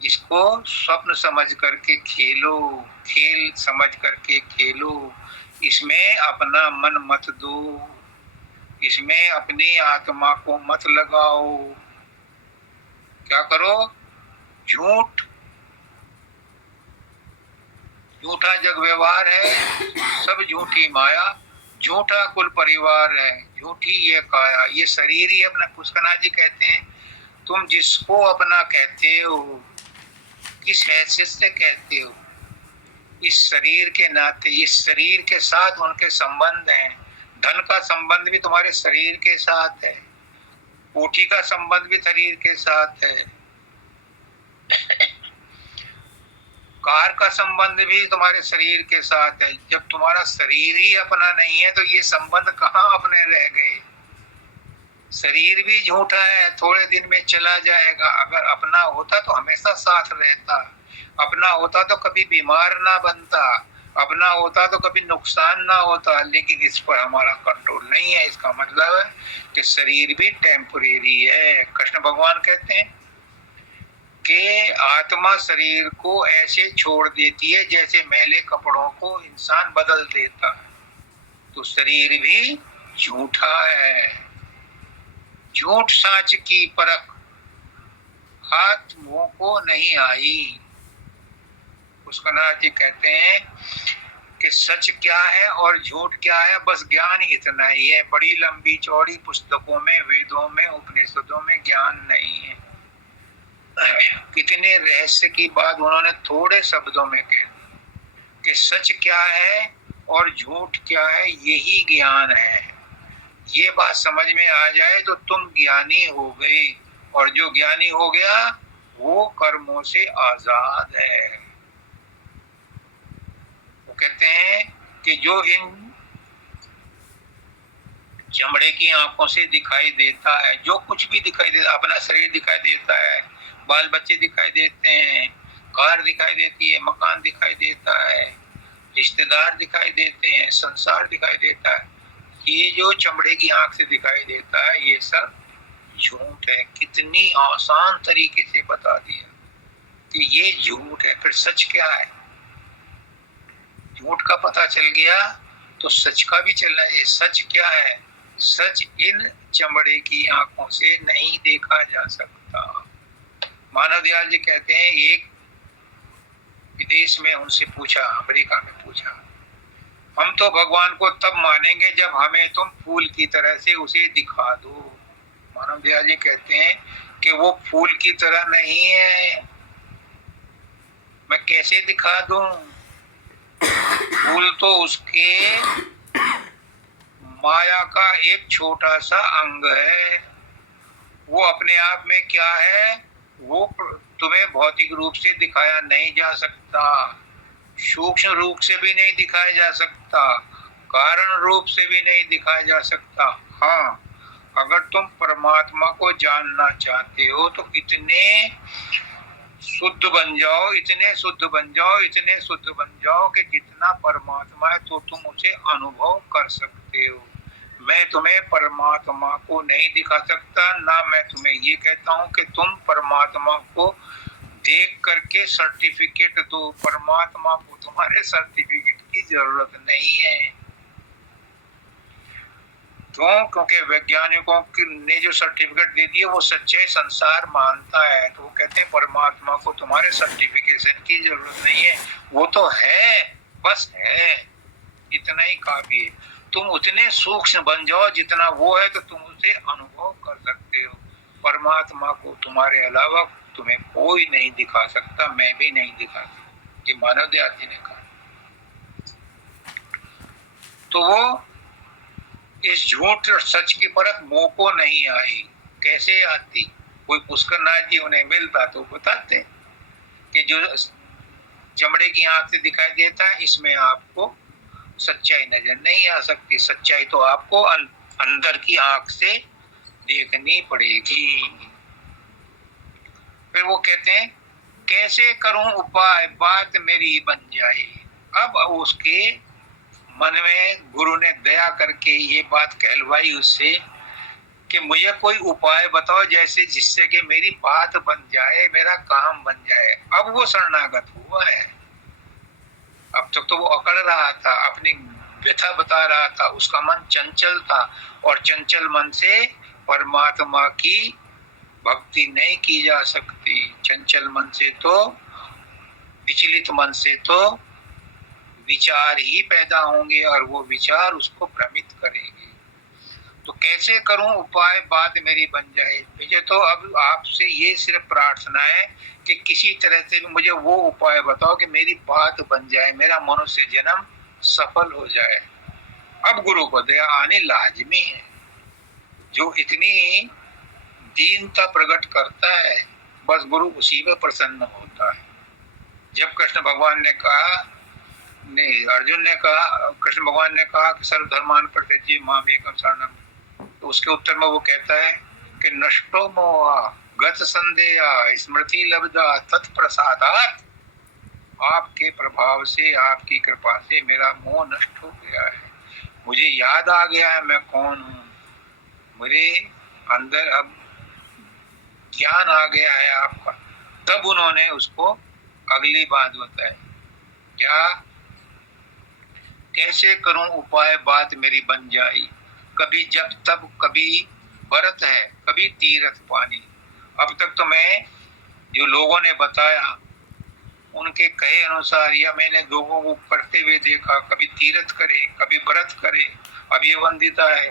इसको स्वप्न समझ करके खेलो, खेल समझ करके खेलो। इसमें अपना मन मत दो, इसमें अपनी आत्मा को मत लगाओ। क्या करो, झूठ, झूठा जग व्यवहार है, सब झूठी माया, झूठा कुल परिवार है, झूठी ये काया, ये शरीर ही अपना। पुष्कना जी कहते हैं, तुम जिसको अपना कहते हो किस हैसियत से कहते हो? इस शरीर के नाते, इस शरीर के साथ उनके संबंध हैं। धन का संबंध भी तुम्हारे शरीर के साथ है, कोठी का संबंध भी शरीर के साथ है, कार का संबंध भी तुम्हारे शरीर के साथ है। जब तुम्हारा शरीर ही अपना नहीं है तो ये संबंध कहाँ अपने रह गए? शरीर भी झूठा है, थोड़े दिन में चला जाएगा। अगर अपना होता तो हमेशा साथ रहता, अपना होता तो कभी बीमार ना बनता, अपना होता तो कभी नुकसान ना होता। लेकिन इस पर हमारा कंट्रोल नहीं है। इसका मतलब है कि शरीर भी टेम्परेरी है। कृष्ण भगवान कहते हैं कि आत्मा शरीर को ऐसे छोड़ देती है जैसे मैले कपड़ों को इंसान बदल देता है। तो शरीर भी झूठा है। झूठ साच की परख हाथ मुंह को नहीं आई। पुष्करनाथ जी कहते हैं कि सच क्या है और झूठ क्या है, बस ज्ञान इतना ही है। बड़ी लंबी चौड़ी पुस्तकों में, वेदों में, उपनिषदों में ज्ञान नहीं है। कितने रहस्य की बात उन्होंने थोड़े शब्दों में कह दी कि सच क्या है और झूठ क्या है, यही ज्ञान है। ये बात समझ में आ जाए तो तुम ज्ञानी हो गए, और जो ज्ञानी हो गया वो कर्मों से आजाद है। वो कहते हैं कि जो इन चमड़े की आंखों से दिखाई देता है, जो कुछ भी दिखाई देता, अपना शरीर दिखाई देता है, बाल बच्चे दिखाई देते हैं, कार दिखाई देती है, मकान दिखाई देता है, रिश्तेदार दिखाई देते हैं, संसार दिखाई देता है, ये जो चमड़े की आंख से दिखाई देता है ये सब झूठ है। कितनी आसान तरीके से बता दिया कि ये झूठ है। फिर सच क्या है? झूठ का पता चल गया तो सच का भी चलना है। सच क्या है? सच इन चमड़े की आंखों से नहीं देखा जा सकता। मानव दयाल जी कहते हैं, एक विदेश में उनसे पूछा, अमेरिका में पूछा, हम तो भगवान को तब मानेंगे जब हमें तुम फूल की तरह से उसे दिखा दो। मानव दयाल जी कहते हैं कि वो फूल की तरह नहीं है, मैं कैसे दिखा दूं? फूल तो उसके माया का एक छोटा सा अंग है। वो अपने आप में क्या है वो तुम्हें भौतिक रूप से दिखाया नहीं जा सकता, सूक्ष्म रूप से भी नहीं दिखाया जा सकता। कारण रूप से भी नहीं दिखाया जा सकता। हाँ, अगर तुम परमात्मा को जानना चाहते हो तो इतने शुद्ध बन जाओ, इतने शुद्ध बन जाओ, इतने शुद्ध बन जाओ कि जितना परमात्मा है तो तुम उसे अनुभव कर सकते हो। मैं तुम्हें परमात्मा को नहीं दिखा सकता, ना मैं तुम्हें ये कहता हूँ कि तुम परमात्मा को देख करके सर्टिफिकेट दो। परमात्मा को तुम्हारे सर्टिफिकेट की जरूरत नहीं है। क्यों? क्योंकि वैज्ञानिकों ने जो सर्टिफिकेट दे दिए वो सच्चे संसार मानता है, तो वो कहते हैं परमात्मा को तुम्हारे सर्टिफिकेशन की जरूरत नहीं है, वो तो है, बस है, इतना ही काफी है। तुम उतने सूक्ष्म बन जाओ जितना वो है तो तुम उसे अनुभव कर सकते हो। परमात्मा को तुम्हारे अलावा तुम्हें कोई नहीं दिखा सकता, मैं भी नहीं दिखा सकता, ये मानव दयाल जी ने कहा। तो वो इस झूठ और सच की परख मोह को नहीं आई। कैसे आती? कोई पुष्कर नाथ जी उन्हें मिलता तो बताते कि जो चमड़े की आंख से दिखाई देता है इसमें आपको सच्चाई नजर नहीं आ सकती, सच्चाई तो आपको अंदर की आंख से देखनी पड़ेगी। फिर वो कहते हैं कैसे करूं उपाय बात मेरी बन जाए। अब उसके मन में गुरु ने दया करके ये बात कहलवाई उससे कि मुझे कोई उपाय बताओ जैसे जिससे कि मेरी बात बन जाए, मेरा काम बन जाए। अब वो शरणागत हुआ है। अब तक तो वो अकड़ रहा था, अपनी व्यथा बता रहा था, उसका मन चंचल था और चंचल मन से परमात्मा की भक्ति नहीं की जा सकती। चंचल मन से तो, विचलित मन से तो विचार ही पैदा होंगे और वो विचार उसको भ्रमित करेंगे। तो कैसे करूं उपाय बात मेरी बन जाए। मुझे तो अब आपसे ये सिर्फ प्रार्थना है कि किसी तरह से भी मुझे वो उपाय बताओ कि मेरी बात बन जाए, मेरा मनुष्य जन्म सफल हो जाए। अब गुरु को दया आने लाजमी है। जो इतनी दीनता प्रकट करता है बस गुरु उसी में प्रसन्न होता है। जब कृष्ण भगवान ने कहा, नहीं अर्जुन ने कहा, कृष्ण भगवान ने कहा कि सर्वधर्मान परित्यज्य माम एकम शरणम, तो उसके उत्तर में वो कहता है कि नष्टो मोहा गत संदेहा स्मृति लब्धा तत्प्रसादात्, आपके प्रभाव से, आपकी कृपा से मेरा मोह नष्ट हो गया है, मुझे याद आ गया है मैं कौन हूँ, मुझे अंदर अब ज्ञान आ गया है आपका। तब उन्होंने उसको अगली बात बताई, क्या कैसे करूं उपाय बात मेरी बन जाई। कभी जब तब, कभी व्रत है, कभी तीर्थ पानी। अब तक तो मैं जो लोगों ने बताया उनके कहे अनुसार या मैंने लोगों को करते हुए देखा, कभी तीर्थ करे, कभी व्रत करे। अब ये वंदिता है,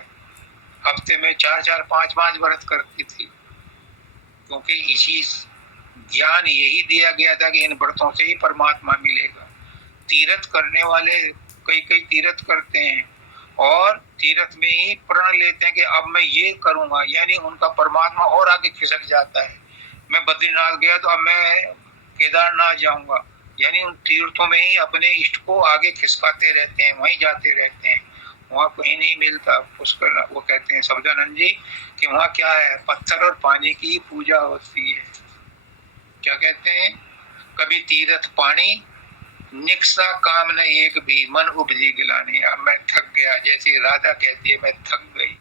हफ्ते में 4-4, 5-5 व्रत करती थी, क्योंकि इसी ज्ञान यही दिया गया था कि इन व्रतों से ही परमात्मा मिलेगा। तीर्थ करने वाले कई कई तीर्थ करते हैं और तीर्थ में ही प्रण लेते हैं कि अब मैं ये करूंगा, यानी उनका परमात्मा और आगे खिसक जाता है। मैं बद्रीनाथ गया तो अब मैं केदारनाथ जाऊंगा, यानी उन तीर्थों में ही अपने इष्ट को आगे खिसकाते रहते हैं, वहीं जाते रहते हैं, वहाँ कहीं नहीं मिलता। पुष्कर वो कहते हैं सब्जानंद जी कि वहाँ क्या है, पत्थर और पानी की पूजा होती है। क्या कहते हैं, कभी तीर्थ पानी निक्सा काम न एक भी मन उपजी गिलानी। अब मैं थक गया, जैसे राधा कहती है मैं थक गई,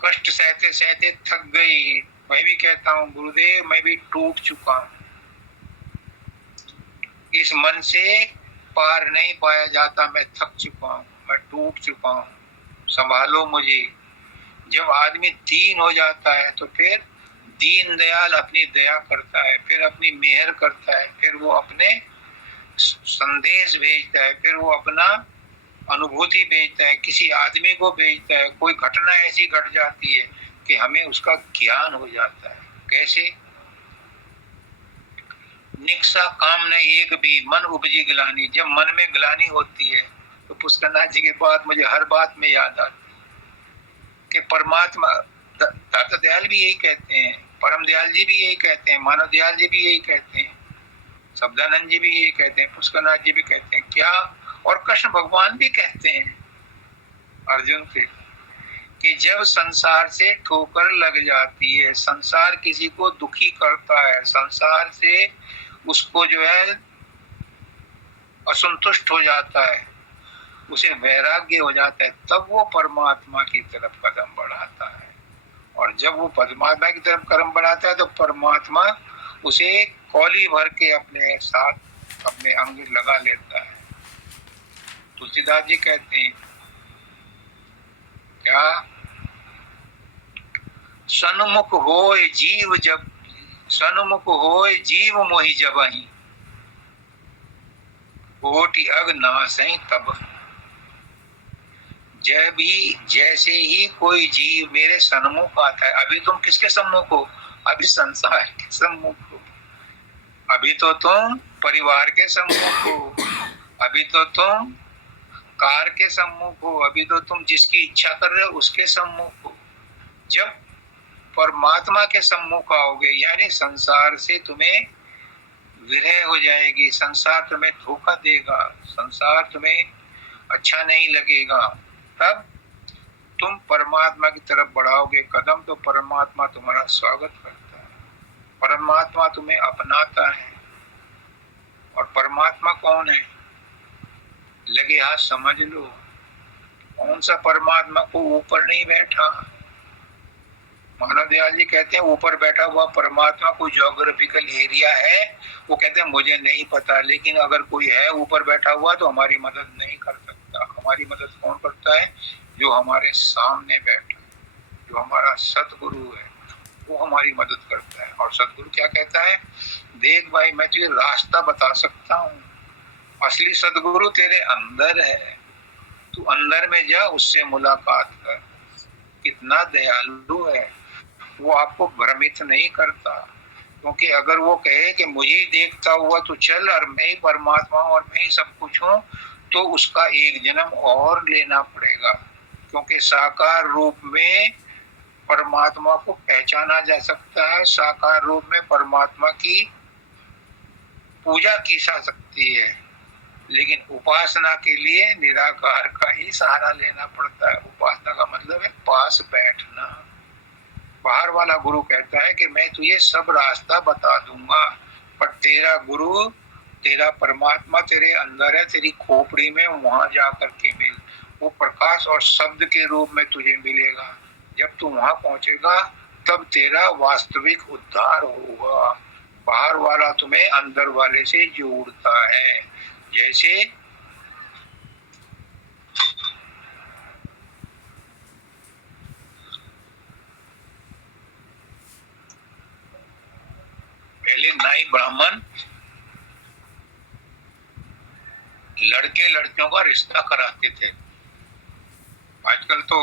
कष्ट सहते सहते थक गई। मैं भी कहता हूँ गुरुदेव मैं भी टूट चुका हूँ, इस मन से पार नहीं पाया जाता, मैं थक चुका हूँ, मैं टूट चुका हूँ, संभालो मुझे। जब आदमी दीन हो जाता है तो फिर दीन दयाल अपनी दया करता है, फिर अपनी मेहर करता है, फिर वो अपने संदेश भेजता है, फिर वो अपना अनुभूति भेजता है, किसी आदमी को भेजता है। कोई घटना ऐसी घट जाती है कि हमें उसका ज्ञान हो जाता है। कैसे, निक्सा काम न एक भी मन उपजी गिलानी। जब मन में गिलानी होती है तो पुष्करनाथ जी की बात मुझे हर बात में याद आती है कि परमात्मा, दाता दयाल भी यही कहते हैं, परम दयाल जी भी यही कहते हैं, मानव दयाल जी भी यही कहते हैं, शब्दानंद जी भी यही कहते हैं, पुष्करनाथ जी भी कहते हैं, क्या और कृष्ण भगवान भी कहते हैं अर्जुन से कि जब संसार से ठोकर लग जाती है, संसार किसी को दुखी करता है, संसार से उसको जो है असंतुष्ट हो जाता है, उसे वैराग्य हो जाता है, तब वो परमात्मा की तरफ कदम बढ़ाता है। और जब वो परमात्मा की तरफ कदम बढ़ाता है तो परमात्मा उसे कौली भर के अपने साथ अपने अंग लगा लेता है। तुलसीदास जी कहते हैं क्या, सन्मुख होय जीव जब, सन्मुख होय जीव मोहि जबहि, कोटि अग नासै तब। जब भी जैसे ही कोई जीव मेरे सन्मुख आता है, अभी तुम किसके सम्मुख हो? अभी संसार के सम्मुख हो, अभी तो तुम परिवार के सम्मुख हो, अभी तो तुम कार के सम्मुख हो, अभी तो तुम जिसकी इच्छा कर रहे हो उसके सम्मुख हो। जब परमात्मा के सम्मुख आओगे, यानी संसार से तुम्हें विरह हो जाएगी, संसार तुम्हें धोखा देगा, संसार तुम्हें अच्छा नहीं लगेगा, तब तुम परमात्मा की तरफ बढ़ाओगे कदम, तो परमात्मा तुम्हारा स्वागत करता है, परमात्मा तुम्हें अपनाता है। और परमात्मा कौन है? लगे हाथ समझ लो। कौन सा परमात्मा? को ऊपर नहीं बैठा। मानव दयाल जी कहते हैं ऊपर बैठा हुआ परमात्मा कोई ज्योग्राफिकल एरिया है, वो कहते हैं मुझे नहीं पता, लेकिन अगर कोई है ऊपर बैठा हुआ तो हमारी मदद नहीं कर सकता। हमारी मदद कौन करता है? जो हमारे सामने बैठा, जो हमारा सतगुरु है, वो हमारी मदद करता है। और सतगुरु क्या कहता है? देख भाई, मैं तुझे रास्ता बता सकता हूँ, असली सतगुरु तेरे अंदर है, तू अंदर में जा, उससे मुलाकात कर। कितना दयालु है, वो आपको भ्रमित नहीं करता। क्योंकि अगर वो कहे कि मुझे ही देखता हुआ तो चल और मैं ही परमात्मा हूँ और मैं ही सब कुछ हूँ, तो उसका एक जन्म और लेना पड़ेगा। क्योंकि साकार रूप में परमात्मा को पहचाना जा सकता है, साकार रूप में परमात्मा की पूजा की जा सकती है, लेकिन उपासना के लिए निराकार का ही सहारा लेना पड़ता है। उपासना का मतलब है पास बैठना। बाहर वाला गुरु कहता है कि मैं तुझे सब रास्ता बता दूंगा, पर तेरा गुरु, तेरा परमात्मा तेरे अंदर है, तेरी खोपड़ी में, वहां जाकर के मिल। वो प्रकाश और शब्द के रूप में तुझे मिलेगा। जब तू वहां पहुंचेगा तब तेरा वास्तविक उद्धार होगा। बाहर वाला तुम्हें अंदर वाले से जोड़ता है। जैसे पहले नाई ब्राह्मण लड़के लड़कियों का रिश्ता कराते थे। आजकल तो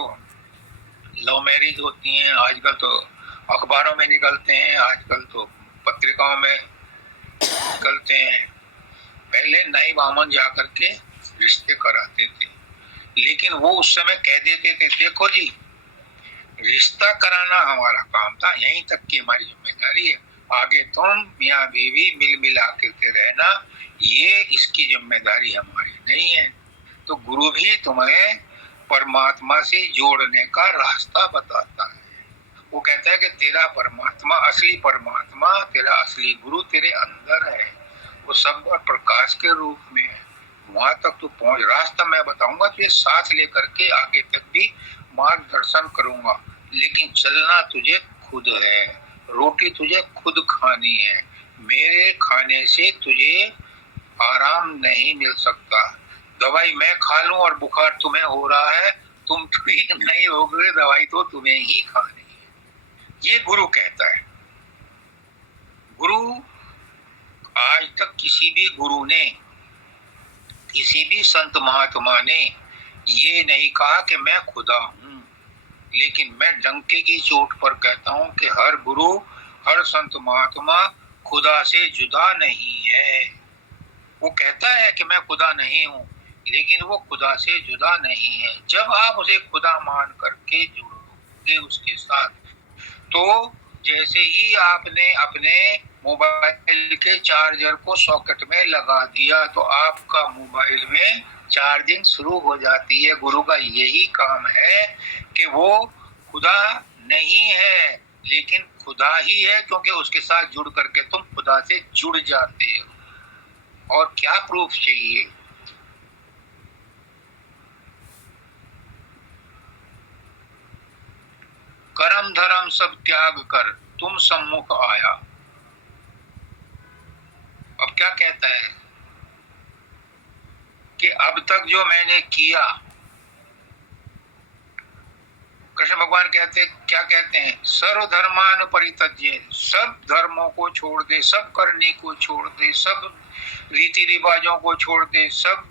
लव मैरिज होती हैं, आजकल तो अखबारों में निकलते हैं, आजकल तो पत्रिकाओं में निकलते हैं। पहले नाई ब्राह्मण जाकर के रिश्ते कराते थे, लेकिन वो उस समय कह देते थे देखो जी, रिश्ता कराना हमारा काम था, यहीं तक की हमारी जिम्मेदारी है, आगे तुम मियाँ बीवी मिल मिला के रहना, ये इसकी जिम्मेदारी हमारी नहीं है। तो गुरु भी तुम्हें परमात्मा से जोड़ने का रास्ता बताता है। वो कहता है कि तेरा परमात्मा, असली परमात्मा, तेरा असली गुरु तेरे अंदर है, वो सब प्रकाश के रूप में है। वहां तक तू पहुंच, रास्ता मैं बताऊंगा तुझे, साथ लेकर के आगे तक भी मार्गदर्शन करूंगा, लेकिन चलना तुझे खुद है, रोटी तुझे खुद खानी है, मेरे खाने से तुझे आराम नहीं मिल सकता। दवाई मैं खा लूं और बुखार तुम्हें हो रहा है, तुम ठीक नहीं होगे, दवाई तो तुम्हें ही खानी है। ये गुरु कहता है। गुरु, आज तक किसी भी गुरु ने, किसी भी संत महात्मा ने ये नहीं कहा कि मैं खुदा हूं, लेकिन मैं डंके की चोट पर कहता हूं कि हर गुरु, हर संत महात्मा खुदा से जुदा नहीं है। वो कहता है कि मैं खुदा नहीं हूं, लेकिन वो खुदा से जुदा नहीं है। जब आप उसे खुदा मान करके जुड़ोगे उसके साथ, तो जैसे ही आपने अपने मोबाइल के चार्जर को सॉकेट में लगा दिया, तो आपका मोबाइल में चार्जिंग शुरू हो जाती है। गुरु का यही काम है कि वो खुदा नहीं है लेकिन खुदा ही है, क्योंकि उसके साथ जुड़ करके तुम खुदा से जुड़ जाते हो। और क्या प्रूफ चाहिए? कर्म धर्म सब त्याग कर तुम सम्मुख आया। अब क्या कहता है कि अब तक जो मैंने किया, कृष्ण भगवान कहते क्या कहते हैं? सर्व धर्मान परित्यज्य, सब धर्मों को छोड़ दे, सब करनी को छोड़ दे, सब रीति रिवाजों को छोड़ दे, सब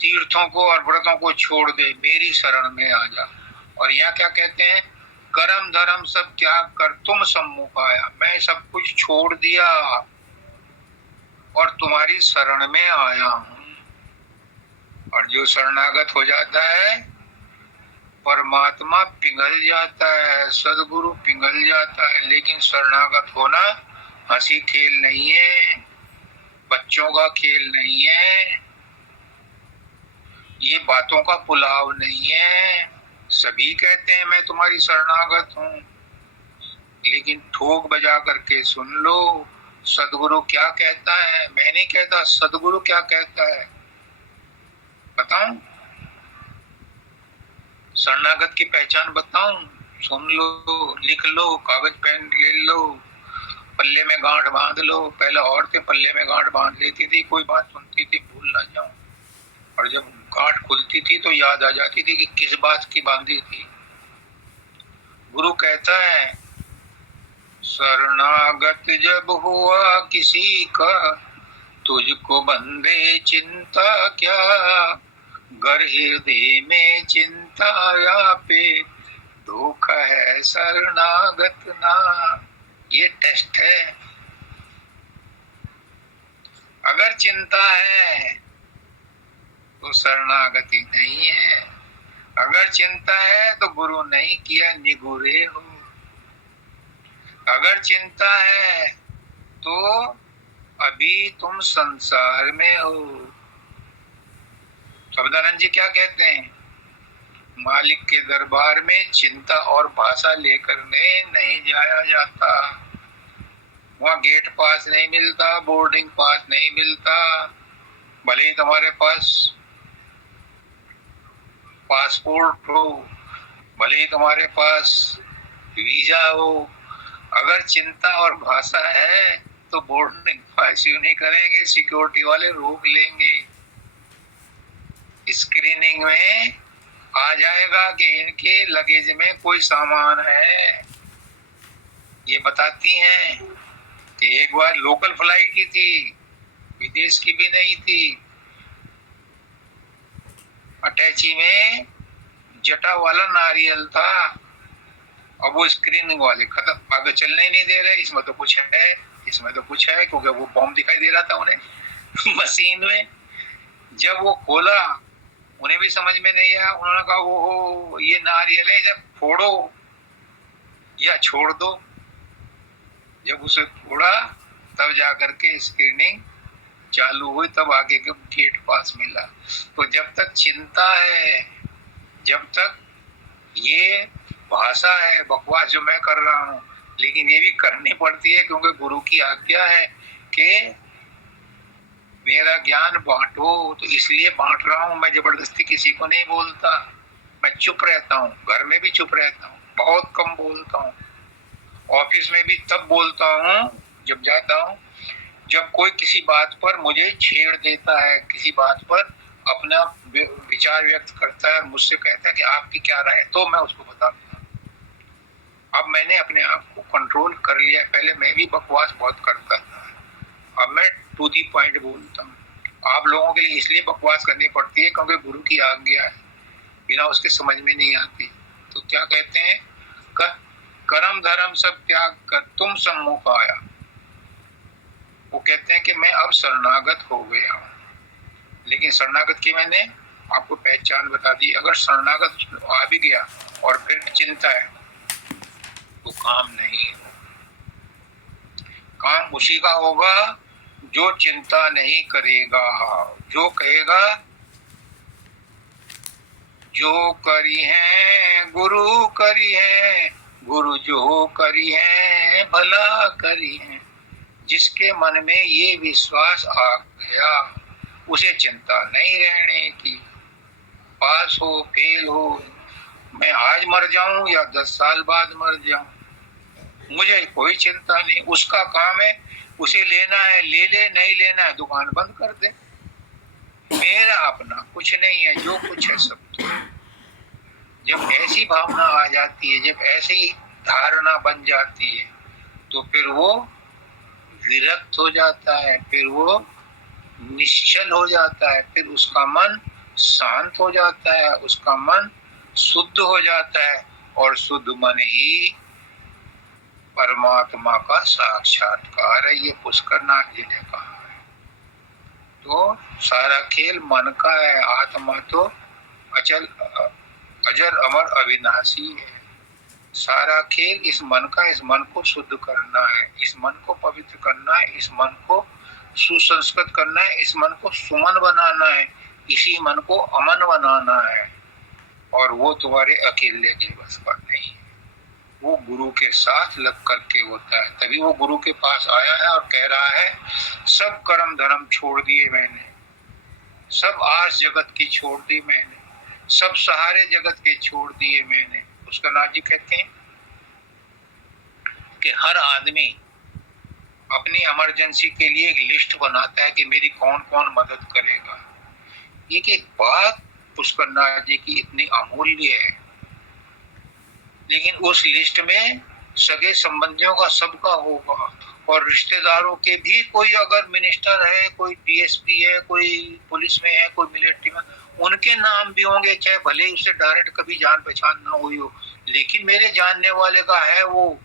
तीर्थों को और व्रतों को छोड़ दे, मेरी शरण में आ जा। और यहाँ क्या कहते हैं? कर्म धर्म सब त्याग कर तुम सम्मुख आया। मैं सब कुछ छोड़ दिया और तुम्हारी शरण में आया हूं। और जो शरणागत हो जाता है परमात्मा पिघल जाता है, सदगुरु पिघल जाता है। लेकिन शरणागत होना हंसी खेल नहीं है, बच्चों का खेल नहीं है, ये बातों का पुलाव नहीं है। सभी कहते हैं मैं तुम्हारी शरणागत हूं, लेकिन ठोक बजा करके सुन लो सदगुरु क्या कहता है। मैं नहीं कहता, सदगुरु क्या कहता है बताऊं? शरणागत की पहचान बताऊं? सुन लो, लिख लो, कागज पेन ले लो, पल्ले में गांठ बांध लो। पहले औरतें पल्ले में गांठ बांध लेती थी, कोई बात सुनती थी भूल ना जाऊं, और जब गांठ खुलती थी तो याद आ जाती थी कि किस बात की बांधी थी। गुरु कहता है शरणागत जब हुआ किसी का, तुझको बंदे चिंता क्या, गर हृदय में चिंता या पे धोखा है शरणागत ना। ये टेस्ट है। अगर चिंता है तो शरणागति नहीं है, अगर चिंता है तो गुरु नहीं किया निगुरे हो, अगर चिंता है तो अभी तुम संसार में हो। शब्दानंद जी क्या कहते हैं? मालिक के दरबार में चिंता और भाषा लेकर नहीं जाया जाता। वहाँ गेट पास नहीं मिलता, बोर्डिंग पास नहीं मिलता, भले ही तुम्हारे पास पासपोर्ट हो, भले ही तुम्हारे पास वीजा हो, अगर चिंता और भाषा है तो बोर्डिंग पास यूं नहीं करेंगे, सिक्योरिटी वाले रोक लेंगे। स्क्रीनिंग में आ जाएगा कि इनके लगेज में कोई सामान है। ये बताती हैं कि एक बार लोकल फ्लाइट की थी, विदेश की भी नहीं थी, अटैची में जटा वाला नारियल था। अब वो स्क्रीनिंग वाले खत्म, आगे चलने ही नहीं दे रहे, इसमें तो कुछ है, इसमें तो कुछ है, क्योंकि वो बॉम्ब दिखाई दे रहा था उन्हें मशीन में। जब वो खोला उन्हें भी समझ में नहीं आया, उन्होंने कहा वो ये नारियल है, जब फोड़ो या छोड़ दो। जब उसे फोड़ा तब जाकर के स्क्रीनिंग चालू हुई, तब आगे के गेट पास मिला। तो जब तक चिंता है, जब तक ये भाषा है, बकवास जो मैं कर रहा हूँ, लेकिन ये भी करनी पड़ती है क्योंकि गुरु की आज्ञा है कि मेरा ज्ञान बांटो, तो इसलिए बांट रहा हूँ। मैं जबरदस्ती किसी को नहीं बोलता, मैं चुप रहता हूँ, घर में भी चुप रहता हूँ, बहुत कम बोलता हूँ, ऑफिस में भी तब बोलता हूँ जब जाता हूँ जब कोई किसी बात पर मुझे छेड़ देता है, किसी बात पर अपना विचार व्यक्त करता है, मुझसे कहता है कि आपकी क्या राय है, तो मैं उसको बताता हूँ। अब मैंने अपने आप को कंट्रोल कर लिया। पहले मैं भी बकवास बहुत करता था, अब मैं टू दी पॉइंट बोलता हूँ। आप लोगों के लिए इसलिए बकवास करनी पड़ती है क्योंकि गुरु की आज्ञा है, बिना उसके समझ में नहीं आती। तो क्या कहते हैं? कर्म धर्म सब त्याग कर तुम सम्मुख आया। वो कहते हैं कि मैं अब शरणागत हो गया हूँ, लेकिन शरणागत की मैंने आपको पहचान बता दी। अगर शरणागत आ भी गया और फिर चिंता है तो काम नहीं है। काम उसी का होगा जो चिंता नहीं करेगा, जो कहेगा जो करी है गुरु करी है, गुरु जो करी है भला करी है। जिसके मन में ये विश्वास आ गया उसे चिंता नहीं रहने की। पास हो फेल हो, मैं आज मर जाऊं या 10 साल बाद मर जाऊं, मुझे कोई चिंता नहीं। उसका काम है, उसे लेना है ले ले, नहीं लेना है दुकान बंद कर दे। मेरा अपना कुछ नहीं है, जो कुछ है सब तो। जब ऐसी भावना आ जाती है, जब ऐसी धारणा बन जाती है, तो फिर वो विरक्त हो जाता है, फिर वो निश्चल हो जाता है, फिर उसका मन शांत हो जाता है, उसका मन शुद्ध हो जाता है, और शुद्ध मन ही परमात्मा का साक्षात्कार है। ये पुष्करनाथ जी ने कहा है। तो सारा खेल मन का है, आत्मा तो अचल अजर अमर अविनाशी है। सारा खेल इस मन का, इस मन को शुद्ध करना है, इस मन को पवित्र करना है, इस मन को सुसंस्कृत करना है, इस मन को सुमन बनाना है, इसी मन को अमन बनाना है। और वो तुम्हारे अकेले के बस का नहीं है, वो गुरु के साथ लग करके होता है। तभी वो गुरु के पास आया है और कह रहा है सब कर्म धर्म छोड़ दिए मैंने, सब आस जगत की छोड़ दी मैंने, सब सहारे जगत के छोड़ दिए मैंने। पुष्करनाथ जी कहते हैं कि हर आदमी अपनी इमरजेंसी के लिए एक लिस्ट बनाता है कि मेरी कौन कौन मदद करेगा। एक बात पुष्करनाथ जी की इतनी अमूल्य है, लेकिन उस लिस्ट में सगे संबंधियों का सबका होगा, और रिश्तेदारों के भी। कोई अगर मिनिस्टर है, कोई डीएसपी है, कोई पुलिस में है, कोई मिलिट्री में, उनके नाम भी होंगे, चाहे भले ही उससे डायरेक्ट कभी जान पहचान ना हुई हो, लेकिन मेरे जानने वाले का है, वो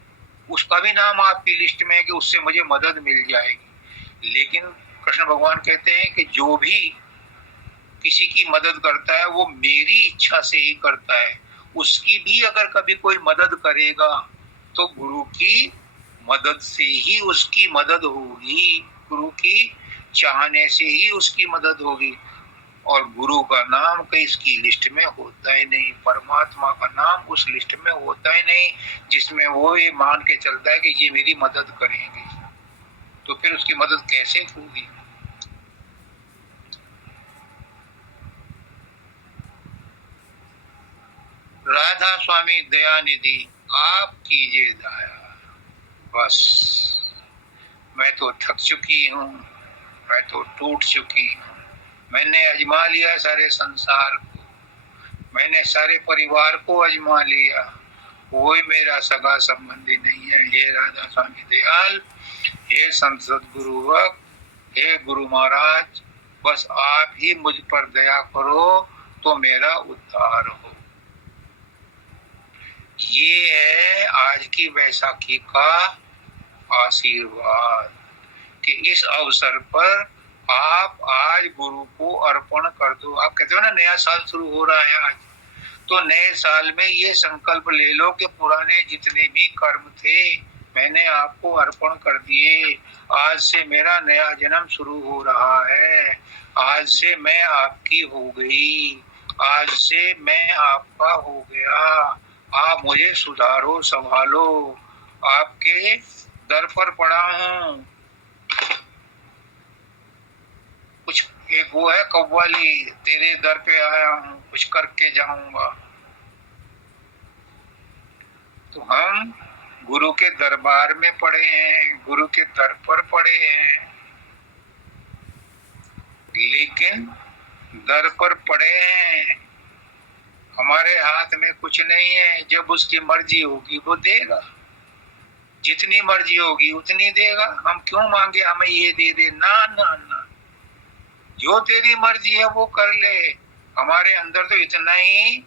उसका भी नाम आपकी लिस्ट में है कि उससे मुझे मदद मिल जाएगी। लेकिन कृष्ण भगवान कहते हैं कि जो भी किसी की मदद करता है वो मेरी इच्छा से ही करता है। उसकी भी अगर कभी कोई मदद करेगा तो गुरु की मदद से ही उसकी मदद होगी, गुरु की चाहने से ही उसकी मदद होगी। और गुरु का नाम कहीं इसकी लिस्ट में होता ही नहीं, परमात्मा का नाम उस लिस्ट में होता ही नहीं जिसमें वो ये मान के चलता है कि ये मेरी मदद करेंगे। तो फिर उसकी मदद कैसे होगी? राधा स्वामी दयानिधि आप कीजिए दया, बस मैं तो थक चुकी हूँ, मैं तो टूट चुकी हूँ। मैंने आजमा लिया सारे संसार को, मैंने सारे परिवार को आजमा लिया, कोई मेरा सगा संबंधी नहीं है। हे राधा स्वामी दयाल, हे संत सद्गुरु वक, हे गुरु महाराज, बस आप ही मुझ पर दया करो तो मेरा उद्धार हो। ये है आज की वैसाखी का आशीर्वाद कि इस अवसर पर आप आज गुरु को अर्पण कर दो। आप कहते हो ना नया साल शुरू हो रहा है आज, तो नए साल में ये संकल्प ले लो कि पुराने जितने भी कर्म थे मैंने आपको अर्पण कर दिए। आज से मेरा नया जन्म शुरू हो रहा है, आज से मैं आपकी हो गई, आज से मैं आपका हो गया। आप मुझे सुधारो संभालो, आपके दर पर पड़ा हूँ। कुछ एक वो है कव्वाली, तेरे दर पे आया हूँ कुछ करके जाऊंगा। तो हम गुरु के दरबार में पड़े हैं, गुरु के दर पर पड़े हैं, लेकिन दर पर पड़े हैं, हमारे हाथ में कुछ नहीं है। जब उसकी मर्जी होगी वो देगा, जितनी मर्जी होगी उतनी देगा। हम क्यों मांगे हमें ये दे दे? ना ना ना, जो तेरी मर्जी है वो कर ले। हमारे अंदर तो इतना ही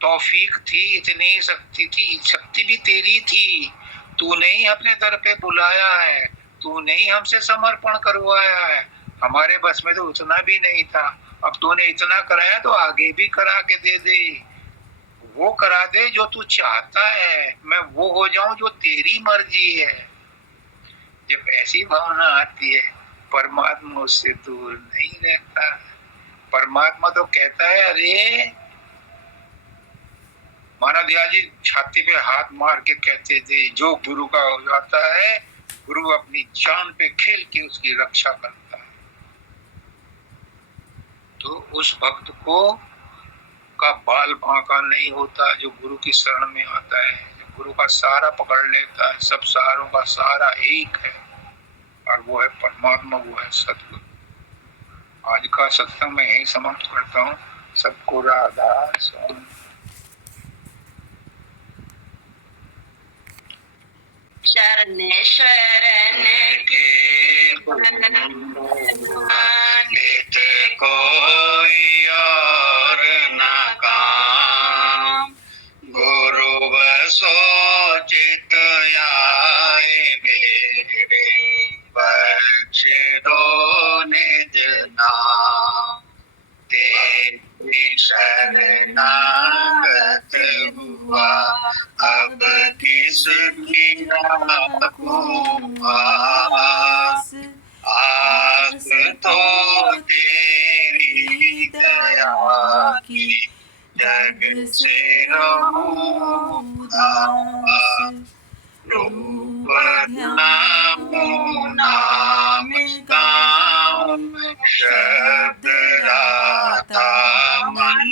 तौफीक थी, इतनी शक्ति थी, शक्ति भी तेरी थी। तूने ही अपने दर पे बुलाया है, तूने ही हमसे समर्पण करवाया है। हमारे बस में तो उतना भी नहीं था। अब तूने इतना कराया तो आगे भी करा के दे दे। वो करा दे जो तू चाहता है, मैं वो हो जाऊं जो तेरी मर्जी है। जब ऐसी भावना आती है, परमात्मा उससे दूर नहीं रहता। परमात्मा तो कहता है अरे मानव दयाल जी छाती पे हाथ मार के कहते थे, जो गुरु का हो जाता है, गुरु अपनी जान पे खेल के उसकी रक्षा करता है। तो उस भक्त को का बाल बांका नहीं होता जो गुरु की शरण में आता है, जो गुरु का सहारा पकड़ लेता है। सब सहारों का सहारा एक है और वो है परमात्मा, वो है सतगुरु। आज का सत्संग में यही समाप्त करता हूँ। सबको राधा स्वामी। शरण शरण के नित कोई और न काम, गुरु बसो चित आए मेरे, बख्श दो निज नाम। तेरी शरणागत हुआ, अब किसकी राखूं आस। आस तो तेरी दया की, जग से रहूं उदास। रूप ध्याऊं नाम गाऊं, शब्द गाता मन।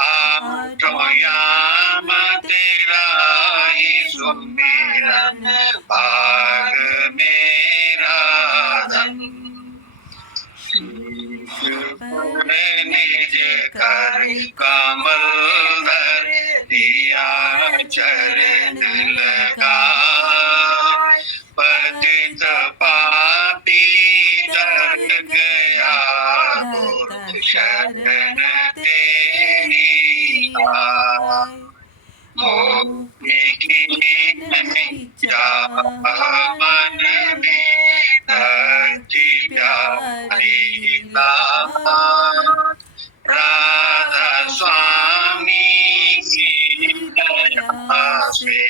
आठों याम तेरा ही सुमिरन, भाग मेरा धन। निज कर कमल धर, दिया चरण लगा। पतित पापी दर गया, गुरु शरण तेरी आय। मुक्ति की नहीं चाह मन में, धरती प्यारी लाज। राधा स्वामी की दया से,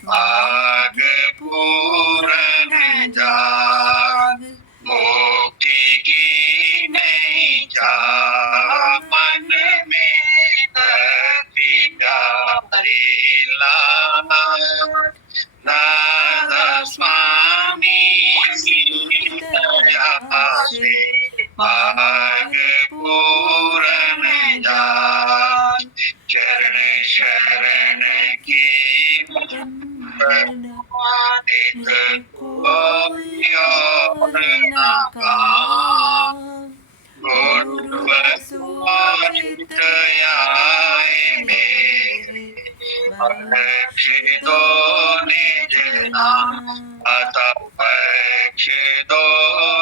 भाग पूरन जाग। मुक्ति की नहीं चाह मन में, धरती प्यारी लाज। राधा स्वामी की दया से, भाग पूरन जाग। चरण शरण की नित कोई और न काम, गुरु बसो चित आए मेरे, बख्श दो निज नाम। अतः बख्श दो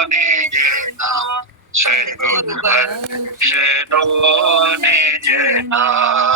निज नाम, सद्गुरु बख्श दो निज नाम।